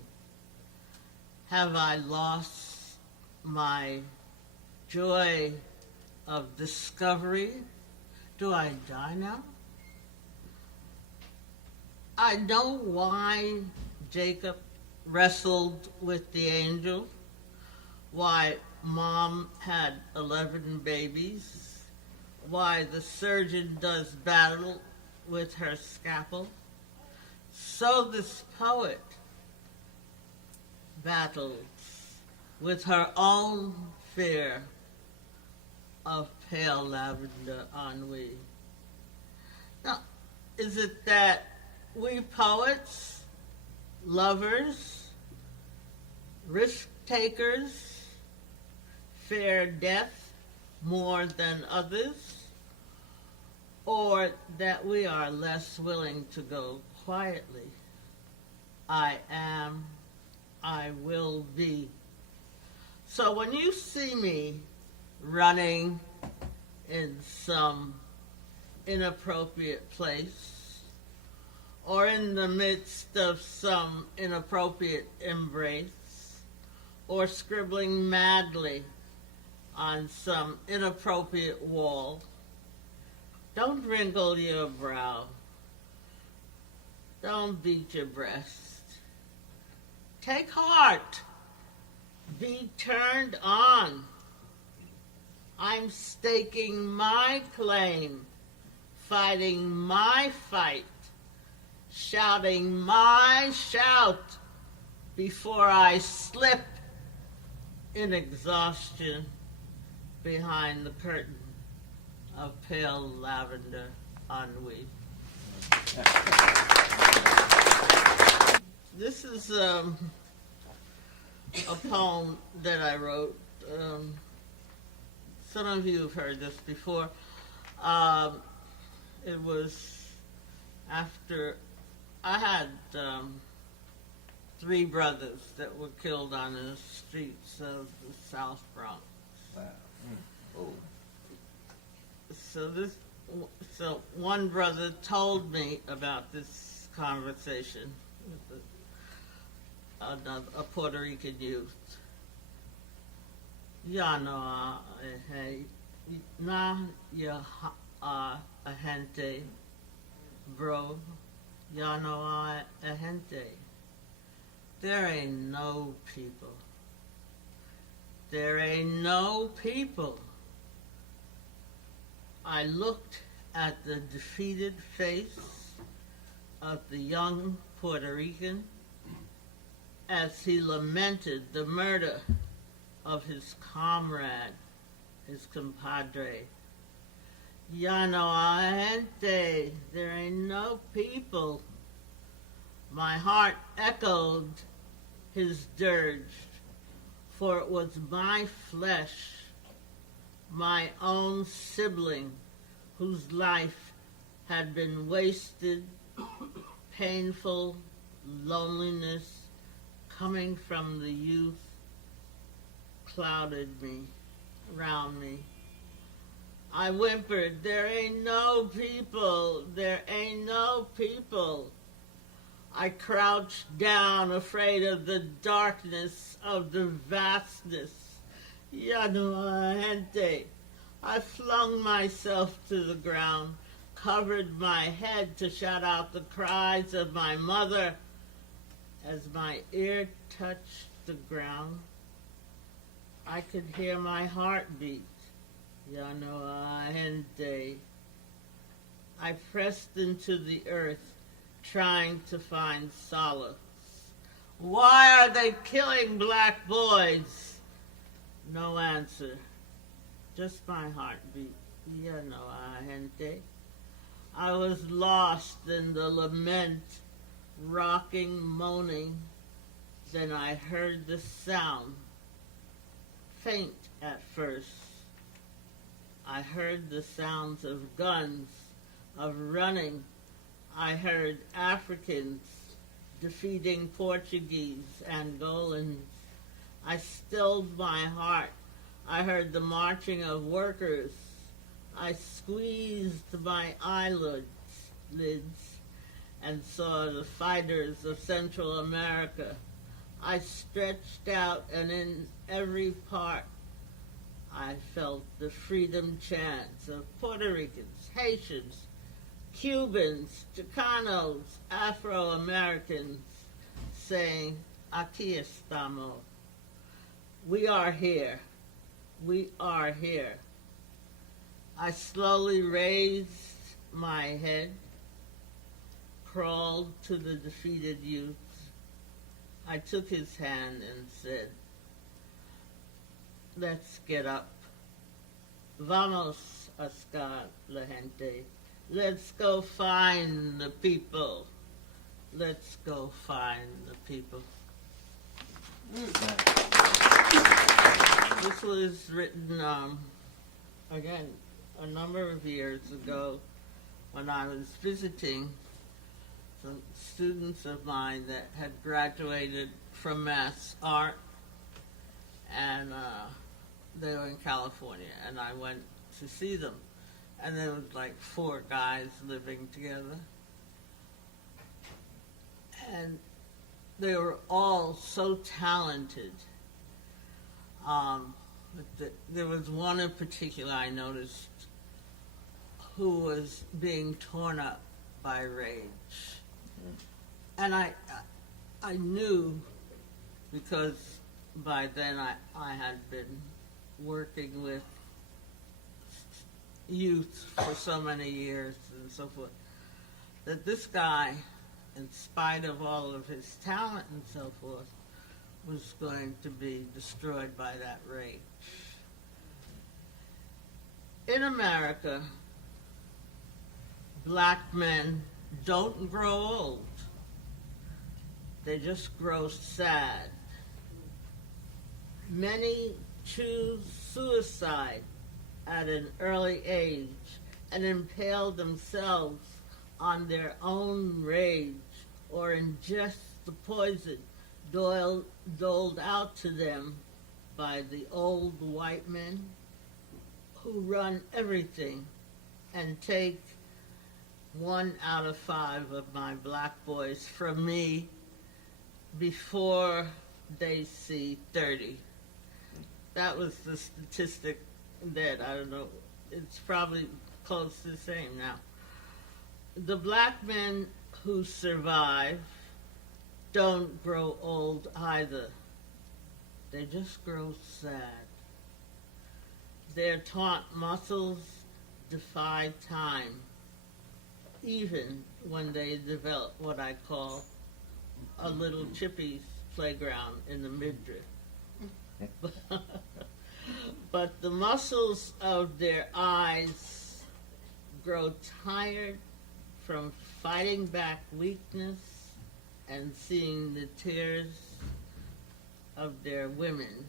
Have I lost my joy of discovery? Do I die now? I know why Jacob wrestled with the angel, why Mom had 11 babies, why the surgeon does battle with her scalpel. So this poet battles with her own fear of pale lavender ennui. Now, is it that we poets, lovers, risk takers, fear death more than others, or that we are less willing to go quietly? I am, I will be. So when you see me running in some inappropriate place, or in the midst of some inappropriate embrace, or scribbling madly on some inappropriate wall, don't wrinkle your brow. Don't beat your breast. Take heart. Be turned on. I'm staking my claim, fighting my fight, shouting my shout before I slip in exhaustion behind the curtain of pale lavender ennui. This is a poem that I wrote. Some of you have heard this before. It was after I had 3 brothers that were killed on the streets of the South Bronx. Wow. Oh. So one brother told me about this conversation with a Puerto Rican youth. Ya no hay na ya a gente, bro. Ya no hay a gente. There ain't no people. There ain't no people. I looked at the defeated face of the young Puerto Rican as he lamented the murder of his comrade, his compadre. Ya no hay gente, there ain't no people. My heart echoed his dirge, for it was my flesh, my own sibling, whose life had been wasted, painful loneliness coming from the youth clouded me, round me. I whimpered, there ain't no people, there ain't no people. I crouched down, afraid of the darkness, of the vastness. Ya no hay gente. I flung myself to the ground, covered my head to shut out the cries of my mother. As my ear touched the ground, I could hear my heart beat. Ya no hay gente. I pressed into the earth trying to find solace. Why are they killing black boys? No answer. Just my heartbeat. Ya no, gente. I was lost in the lament, rocking, moaning. Then I heard the sound, faint at first. I heard the sounds of guns, of running. I heard Africans defeating Portuguese, Angolans. I stilled my heart. I heard the marching of workers. I squeezed my lids, and saw the fighters of Central America. I stretched out, and in every part I felt the freedom chants of Puerto Ricans, Haitians, Cubans, Chicanos, Afro-Americans saying, "Aquí estamos." We are here. We are here. I slowly raised my head, crawled to the defeated youth. I took his hand and said, "Let's get up. Vamos a buscar la gente. Let's go find the people. Let's go find the people." This was written, again, a number of years ago when I was visiting some students of mine that had graduated from Mass Art, and they were in California, and I went to see them. And there was like 4 guys living together. And they were all so talented. But there was one in particular I noticed who was being torn up by rage. And I knew, because by then I had been working with youth for so many years and so forth, that this guy, in spite of all of his talent and so forth, was going to be destroyed by that rage. In America, black men don't grow old. They just grow sad. Many choose suicide at an early age and impale themselves on their own rage or ingest the poison doled out to them by the old white men who run everything and take 1 out of 5 of my black boys from me before they see 30. That was the statistic that, I don't know, it's probably close to the same now. The black men who survive don't grow old either. They just grow sad. Their taut muscles defy time, even when they develop what I call a little chippy's playground in the midriff. But the muscles of their eyes grow tired from fighting back weakness and seeing the tears of their women.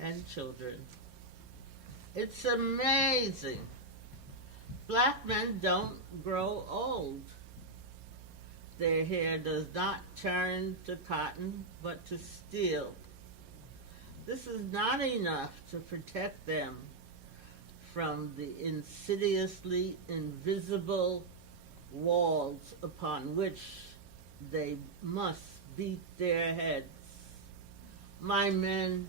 And children. It's amazing. Black men don't grow old. Their hair does not turn to cotton, but to steel. This is not enough to protect them from the insidiously invisible walls upon which they must beat their heads. My men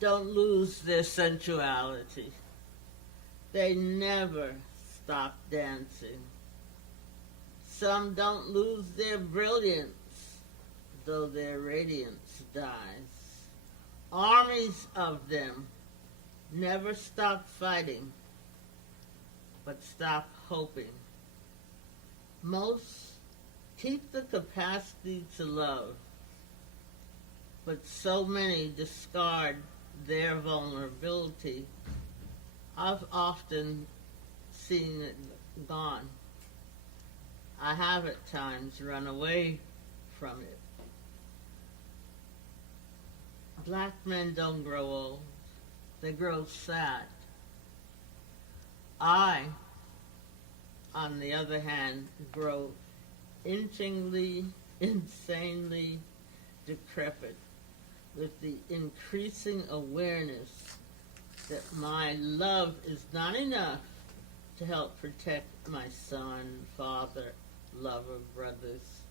don't lose their sensuality. They never stop dancing. Some don't lose their brilliance, though their radiance dies. Armies of them never stop fighting but stop hoping. Most keep the capacity to love, but so many discard their vulnerability. I've often seen it gone. I have at times run away from it. Black men don't grow old. They grow sad. I, on the other hand, grow inchingly, insanely decrepit with the increasing awareness that my love is not enough to help protect my son, father, lover, brothers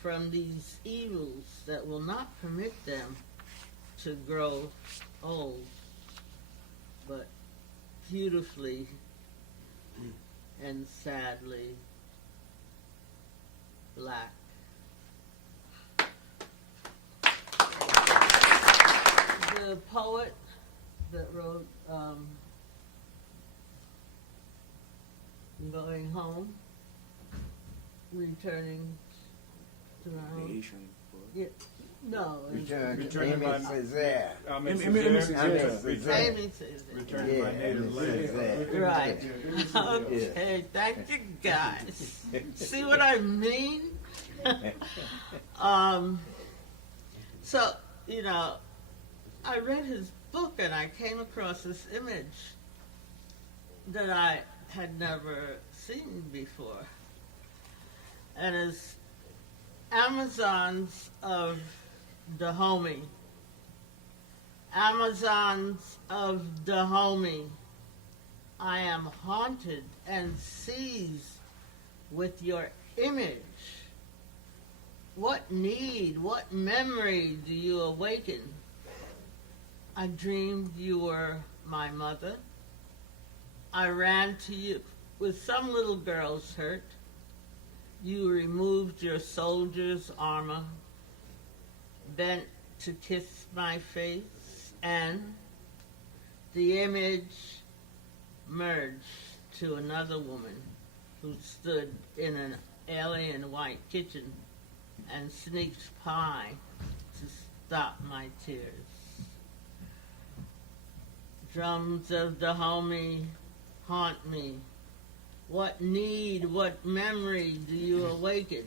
from these evils that will not permit them to grow old, but beautifully and sadly black. The poet that wrote Going Home, Returning to My Home. Yeah, no. Returning Returning to my- Amy Césaire. Amy Amy Césaire. Césaire. Amy says it. Returning my native land. Césaire. Right. Okay, thank you guys. See what I mean? So, you know, I read his book and I came across this image that I had never seen before. And it's Amazons of Dahomey. Amazons of Dahomey. I am haunted and seized with your image. What need, what memory do you awaken? I dreamed you were my mother. I ran to you with some little girl's hurt. You removed your soldier's armor, bent to kiss my face, and the image merged to another woman who stood in an alien white kitchen and sneaked pie to stop my tears. Drums of Dahomey haunt me. What need, what memory do you awaken?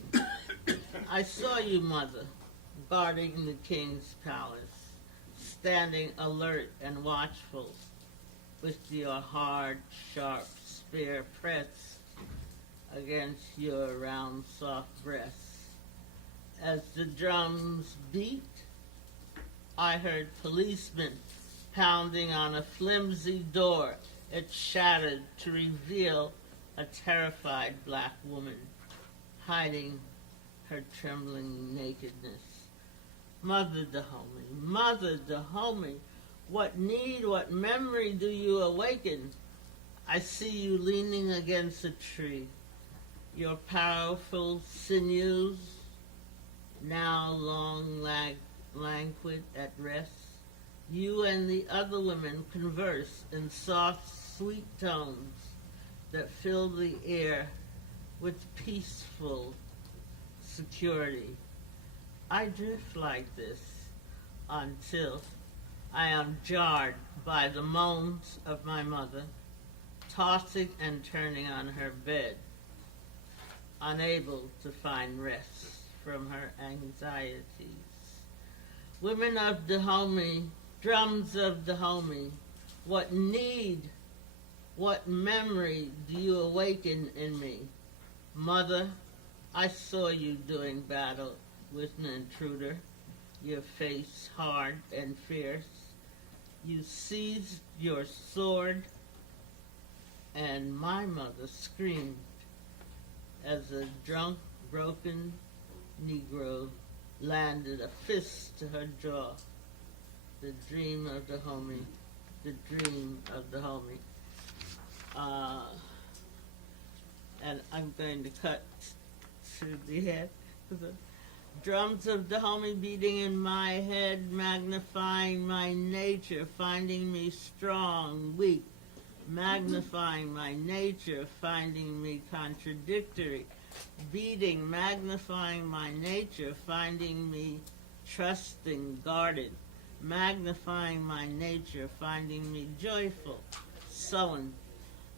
I saw you, mother, guarding the king's palace, standing alert and watchful, with your hard, sharp spear pressed against your round, soft breast. As the drums beat, I heard policemen pounding on a flimsy door. It shattered to reveal a terrified black woman hiding her trembling nakedness. Mother Dahomey, what need, what memory do you awaken? I see you leaning against a tree, your powerful sinews now long languid at rest. You and the other women converse in soft, sweet tones that fill the air with peaceful security. I drift like this until I am jarred by the moans of my mother, tossing and turning on her bed, unable to find rest from her anxieties. Women of Dahomey, drums of Dahomey, what need, what memory do you awaken in me? Mother, I saw you doing battle with an intruder, your face hard and fierce. You seized your sword, and my mother screamed as a drunk, broken Negro landed a fist to her jaw. The dream of Dahomey, the dream of Dahomey. And I'm going to cut to the head. Drums of Dahomey beating in my head, magnifying my nature, finding me strong, weak, magnifying my nature, finding me contradictory, beating, magnifying my nature, finding me trusting, guarded, magnifying my nature, finding me joyful, sullen,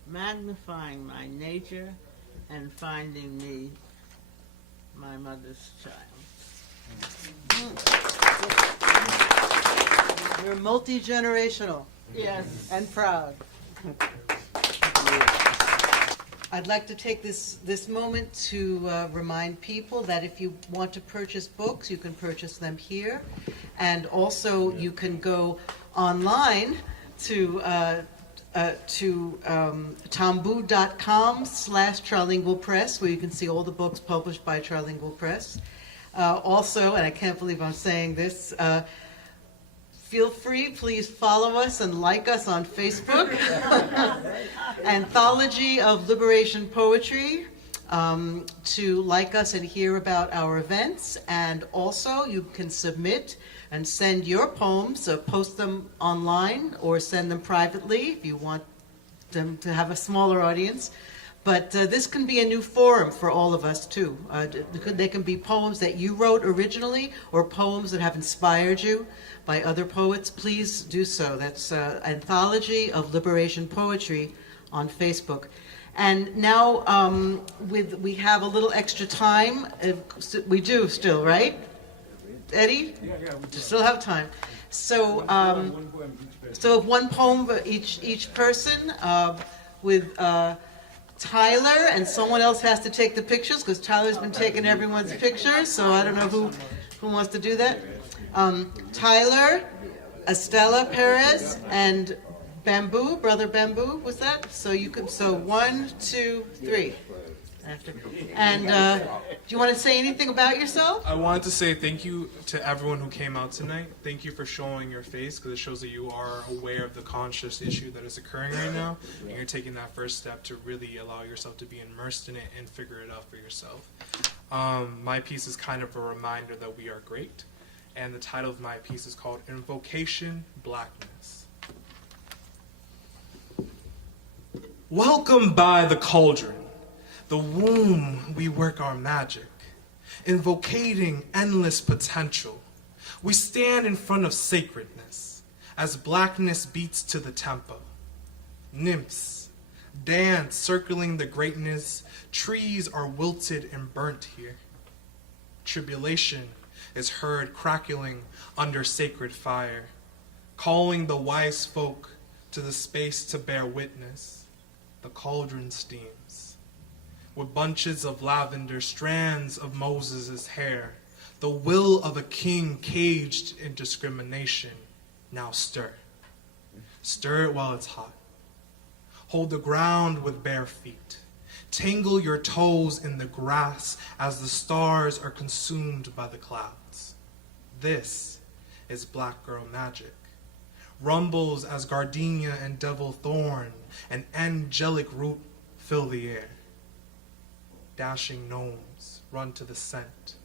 magnifying my nature, and finding me my mother's child. You're multi-generational Yes. and proud. I'd like to take this moment to remind people that if you want to purchase books, you can purchase them here. And also you can go online to tambu.com/Trilingual Press, where you can see all the books published by Trilingual Press. Also, and I can't believe I'm saying this, feel free, please follow us and like us on Facebook. Anthology of Liberation Poetry, to like us and hear about our events. And also you can submit and send your poems, post them online or send them privately if you want them to have a smaller audience. But this can be a new forum for all of us too. They can be poems that you wrote originally or poems that have inspired you by other poets. Please do so. That's Anthology of Liberation Poetry on Facebook. And now we have a little extra time. We do still, right? Eddie? Yeah, We still have time. So, so one poem for each person with Tyler, and someone else has to take the pictures because Tyler's been taking everyone's pictures. So I don't know who wants to do that. Tyler, Estella Perez, and Bamboo, Brother Bamboo, was that? So you could, so 1, 2, 3. And do you want to say anything about yourself? I wanted to say thank you to everyone who came out tonight. Thank you for showing your face, because it shows that you are aware of the conscious issue that is occurring right now, and you're taking that first step to really allow yourself to be immersed in it and figure it out for yourself. My piece is kind of a reminder that we are great, and the title of my piece is called Invocation Blackness. Welcome by the cauldron, the womb we work our magic, invocating endless potential. We stand in front of sacredness as blackness beats to the tempo. Nymphs dance circling the greatness, trees are wilted and burnt here. Tribulation is heard crackling under sacred fire, calling the wise folk to the space to bear witness. The cauldron steams. With bunches of lavender, strands of Moses' hair, the will of a king caged in discrimination. Now stir. Stir it while it's hot. Hold the ground with bare feet. Tangle your toes in the grass as the stars are consumed by the clouds. This is black girl magic. Rumbles as gardenia and devil thorn and angelic root fill the air. Dashing gnomes run to the scent,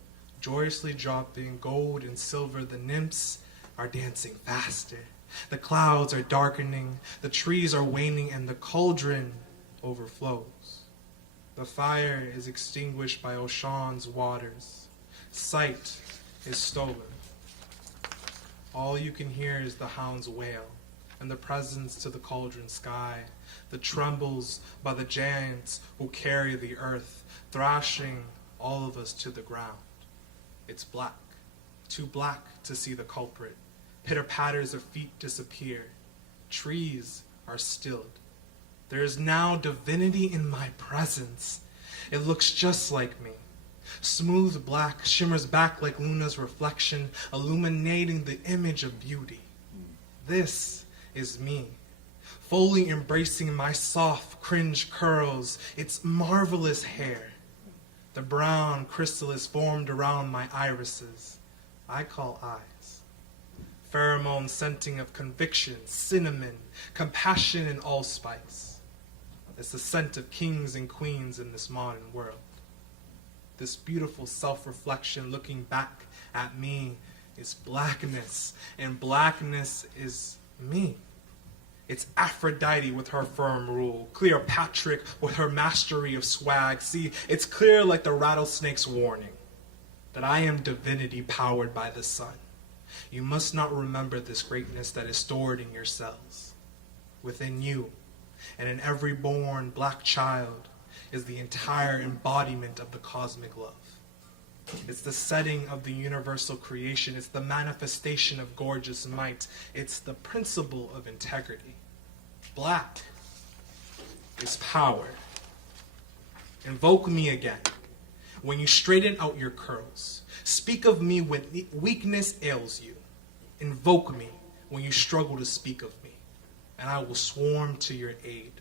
joyously dropping gold and silver. The nymphs are dancing faster. The clouds are darkening, the trees are waning, and the cauldron overflows. The fire is extinguished by Ocean's waters. Sight is stolen. All you can hear is the hound's wail and the presence to the cauldron sky, the trembles by the giants who carry the earth, thrashing all of us to the ground. It's black, too black to see the culprit. Pitter-patters of feet disappear. Trees are stilled. There is now divinity in my presence. It looks just like me. Smooth black shimmers back like Luna's reflection, illuminating the image of beauty. This is me, fully embracing my soft, cringe curls, its marvelous hair. The brown crystal is formed around my irises. I call eyes. Pheromone scenting of conviction, cinnamon, compassion, and allspice. It's the scent of kings and queens in this modern world. This beautiful self-reflection looking back at me is blackness, and blackness is me. It's Aphrodite with her firm rule, Cleopatra with her mastery of swag. See, it's clear like the rattlesnake's warning that I am divinity powered by the sun. You must not remember this greatness that is stored in your cells. Within you, and in every born black child, is the entire embodiment of the cosmic love. It's the setting of the universal creation. It's the manifestation of gorgeous might. It's the principle of integrity. Black is power. Invoke me again when you straighten out your curls. Speak of me when weakness ails you. Invoke me when you struggle to speak of me, and I will swarm to your aid,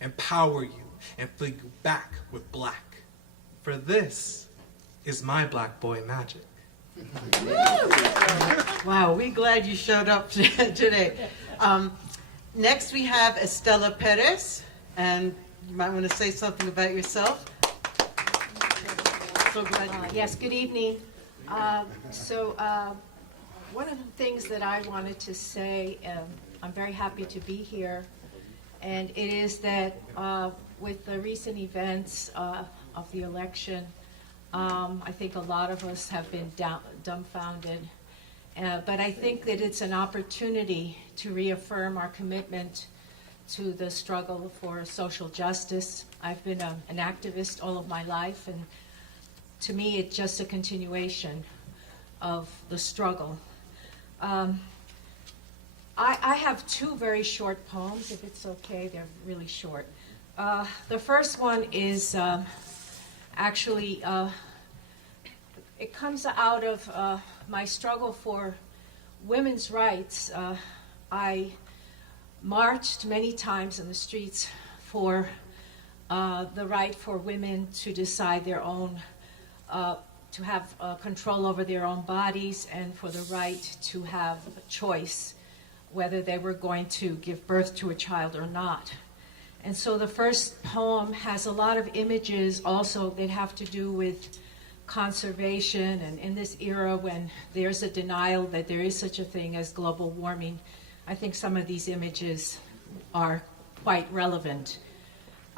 empower you, and fill you back with black. For this is my black boy magic. Wow, we're glad you showed up today. Next we have Estela Perez, and you might want to say something about yourself. So glad you Yes, good evening. One of the things that I wanted to say, I'm very happy to be here, and it is that with the recent events of the election, I think a lot of us have been dumbfounded. But I think that it's an opportunity to reaffirm our commitment to the struggle for social justice. I've been an activist all of my life, and to me it's just a continuation of the struggle. I have two very short poems, if it's okay. They're really short. The first one is actually, it comes out of my struggle for women's rights. I marched many times in the streets for the right for women to decide their own, to have control over their own bodies, and for the right to have a choice whether they were going to give birth to a child or not. And so the first poem has a lot of images also that have to do with conservation, and in this era when there's a denial that there is such a thing as global warming, I think some of these images are quite relevant.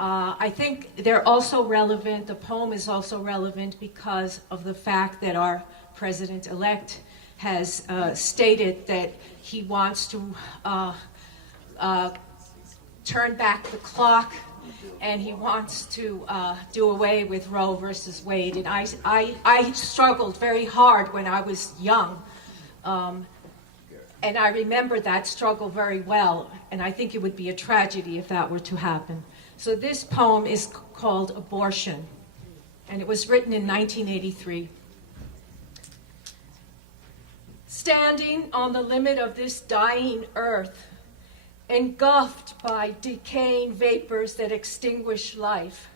I think they're also relevant, the poem is also relevant because of the fact that our president-elect has stated that he wants to turn back the clock, and he wants to do away with Roe versus Wade. And I struggled very hard when I was young, and I remember that struggle very well, and I think it would be a tragedy if that were to happen. So this poem is called Abortion, and it was written in 1983. Standing on the limit of this dying earth, engulfed by decaying vapors that extinguish life,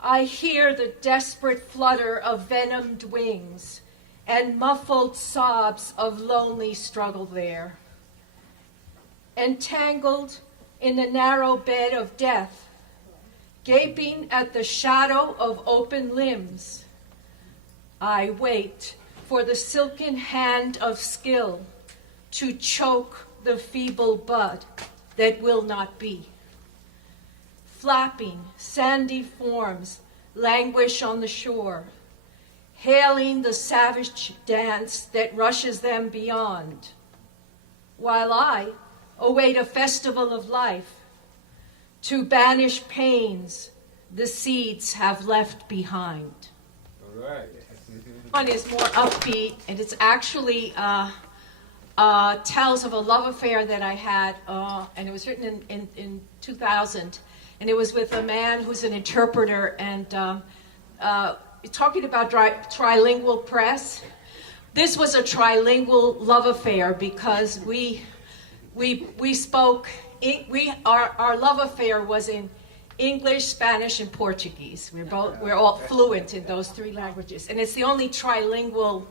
I hear the desperate flutter of venomed wings and muffled sobs of lonely struggle there. Entangled in the narrow bed of death, gaping at the shadow of open limbs, I wait for the silken hand of skill to choke the feeble bud that will not be. Flapping, sandy forms languish on the shore, hailing the savage dance that rushes them beyond, while I await a festival of life to banish pains the seeds have left behind. All right. One is more upbeat, and it's actually tells of a love affair that I had, and it was written in 2000, and it was with a man who's an interpreter, and talking about trilingual press. This was a trilingual love affair because we spoke. Our love affair was in English, Spanish, and Portuguese. We're all fluent in those three languages, and it's the only trilingual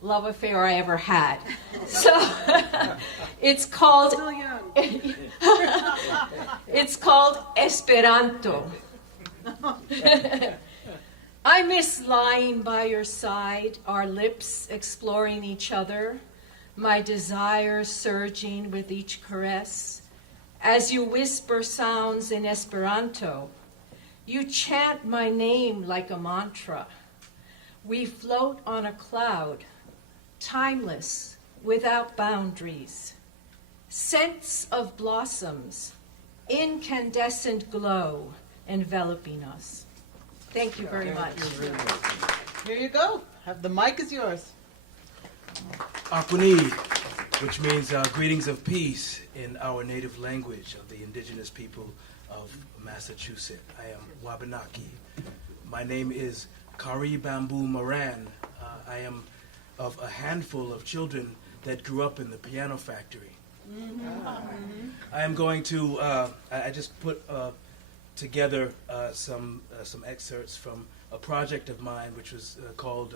love affair I ever had. So it's called it's called Esperanto. I miss lying by your side, our lips exploring each other, my desire surging with each caress, As you whisper sounds in Esperanto, you chant my name like a mantra. We float on a cloud, timeless, without boundaries. Scents of blossoms, incandescent glow enveloping us. Thank you very much. Here you go. The mic is yours. Akuni, which means greetings of peace in our native language of the indigenous people of Massachusetts. I am Wabanaki. My name is Kari Bamboo Moran. I am of a handful of children that grew up in the piano factory. I am going to, I just put together some excerpts from a project of mine which was called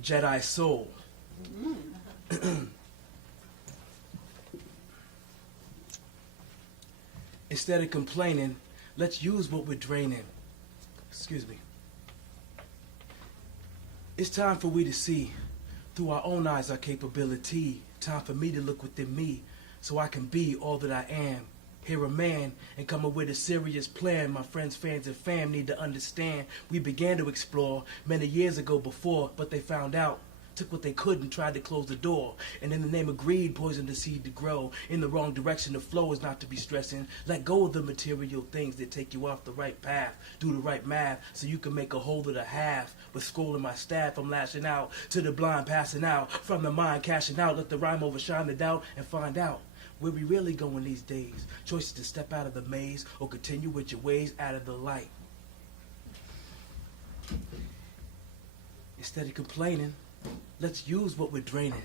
Jedi Soul. Instead of complaining, let's use what we're draining. Excuse me. It's time for we to see through our own eyes our capability. Time for me to look within me so I can be all that I am. Hear a man and come up with a serious plan. My friends, fans, and fam need to understand. We began to explore many years ago before, but they found out. Took what they could and tried to close the door. And in the name of greed, poisoned the seed to grow. In the wrong direction, the flow is not to be stressing. Let go of the material things that take you off the right path. Do the right math so you can make a whole of the half. With scrolling my staff, I'm lashing out. To the blind, passing out. From the mind, cashing out. Let the rhyme overshine the doubt and find out where we really going these days. Choices to step out of the maze or continue with your ways out of the light. Instead of complaining, let's use what we're draining.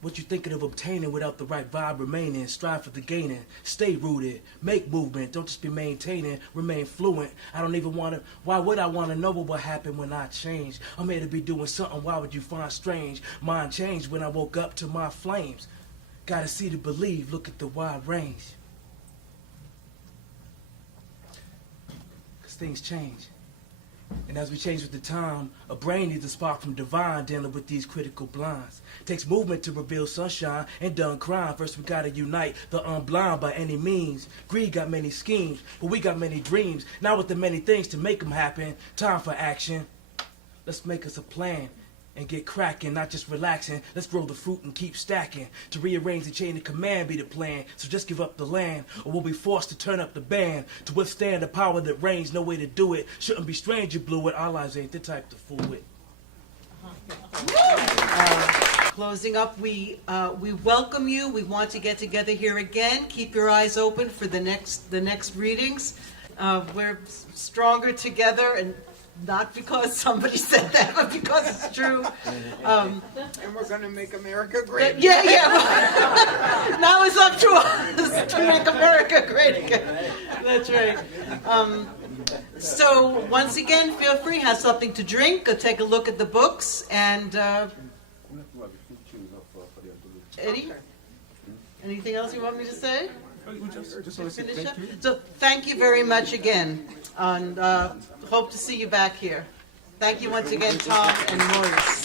What you thinking of obtaining without the right vibe remaining. Strive for the gaining. Stay rooted. Make movement. Don't just be maintaining. Remain fluent. I don't even want to. Why would I want to know what will happen when I change? I'm here to be doing something. Why would you find strange? Mind changed when I woke up to my flames. Gotta see to believe. Look at the wide range. Because things change. And as we change with the time, a brain needs a spark from divine dealing with these critical blinds. Takes movement to reveal sunshine and done crime. First we gotta unite the unblind by any means. Greed got many schemes, but we got many dreams. Now with the many things to make them happen, time for action. Let's make us a plan and get cracking, not just relaxing. Let's grow the fruit and keep stacking. To rearrange the chain of command be the plan. So just give up the land, or we'll be forced to turn up the band. To withstand the power that reigns, no way to do it. Shouldn't be strange you blew it. Our lives ain't the type to fool with. Closing up, we welcome you. We want to get together here again. Keep your eyes open for the next readings. We're stronger together, and not because somebody said that, but because it's true. And we're going to make America great. Yeah. Now it's up to us to make America great again. That's right. So once again, feel free, have something to drink, go take a look at the books, and Eddie, anything else you want me to say? Just Finish up? So thank you very much again, and hope to see you back here. Thank you once again, Tom and Maurice.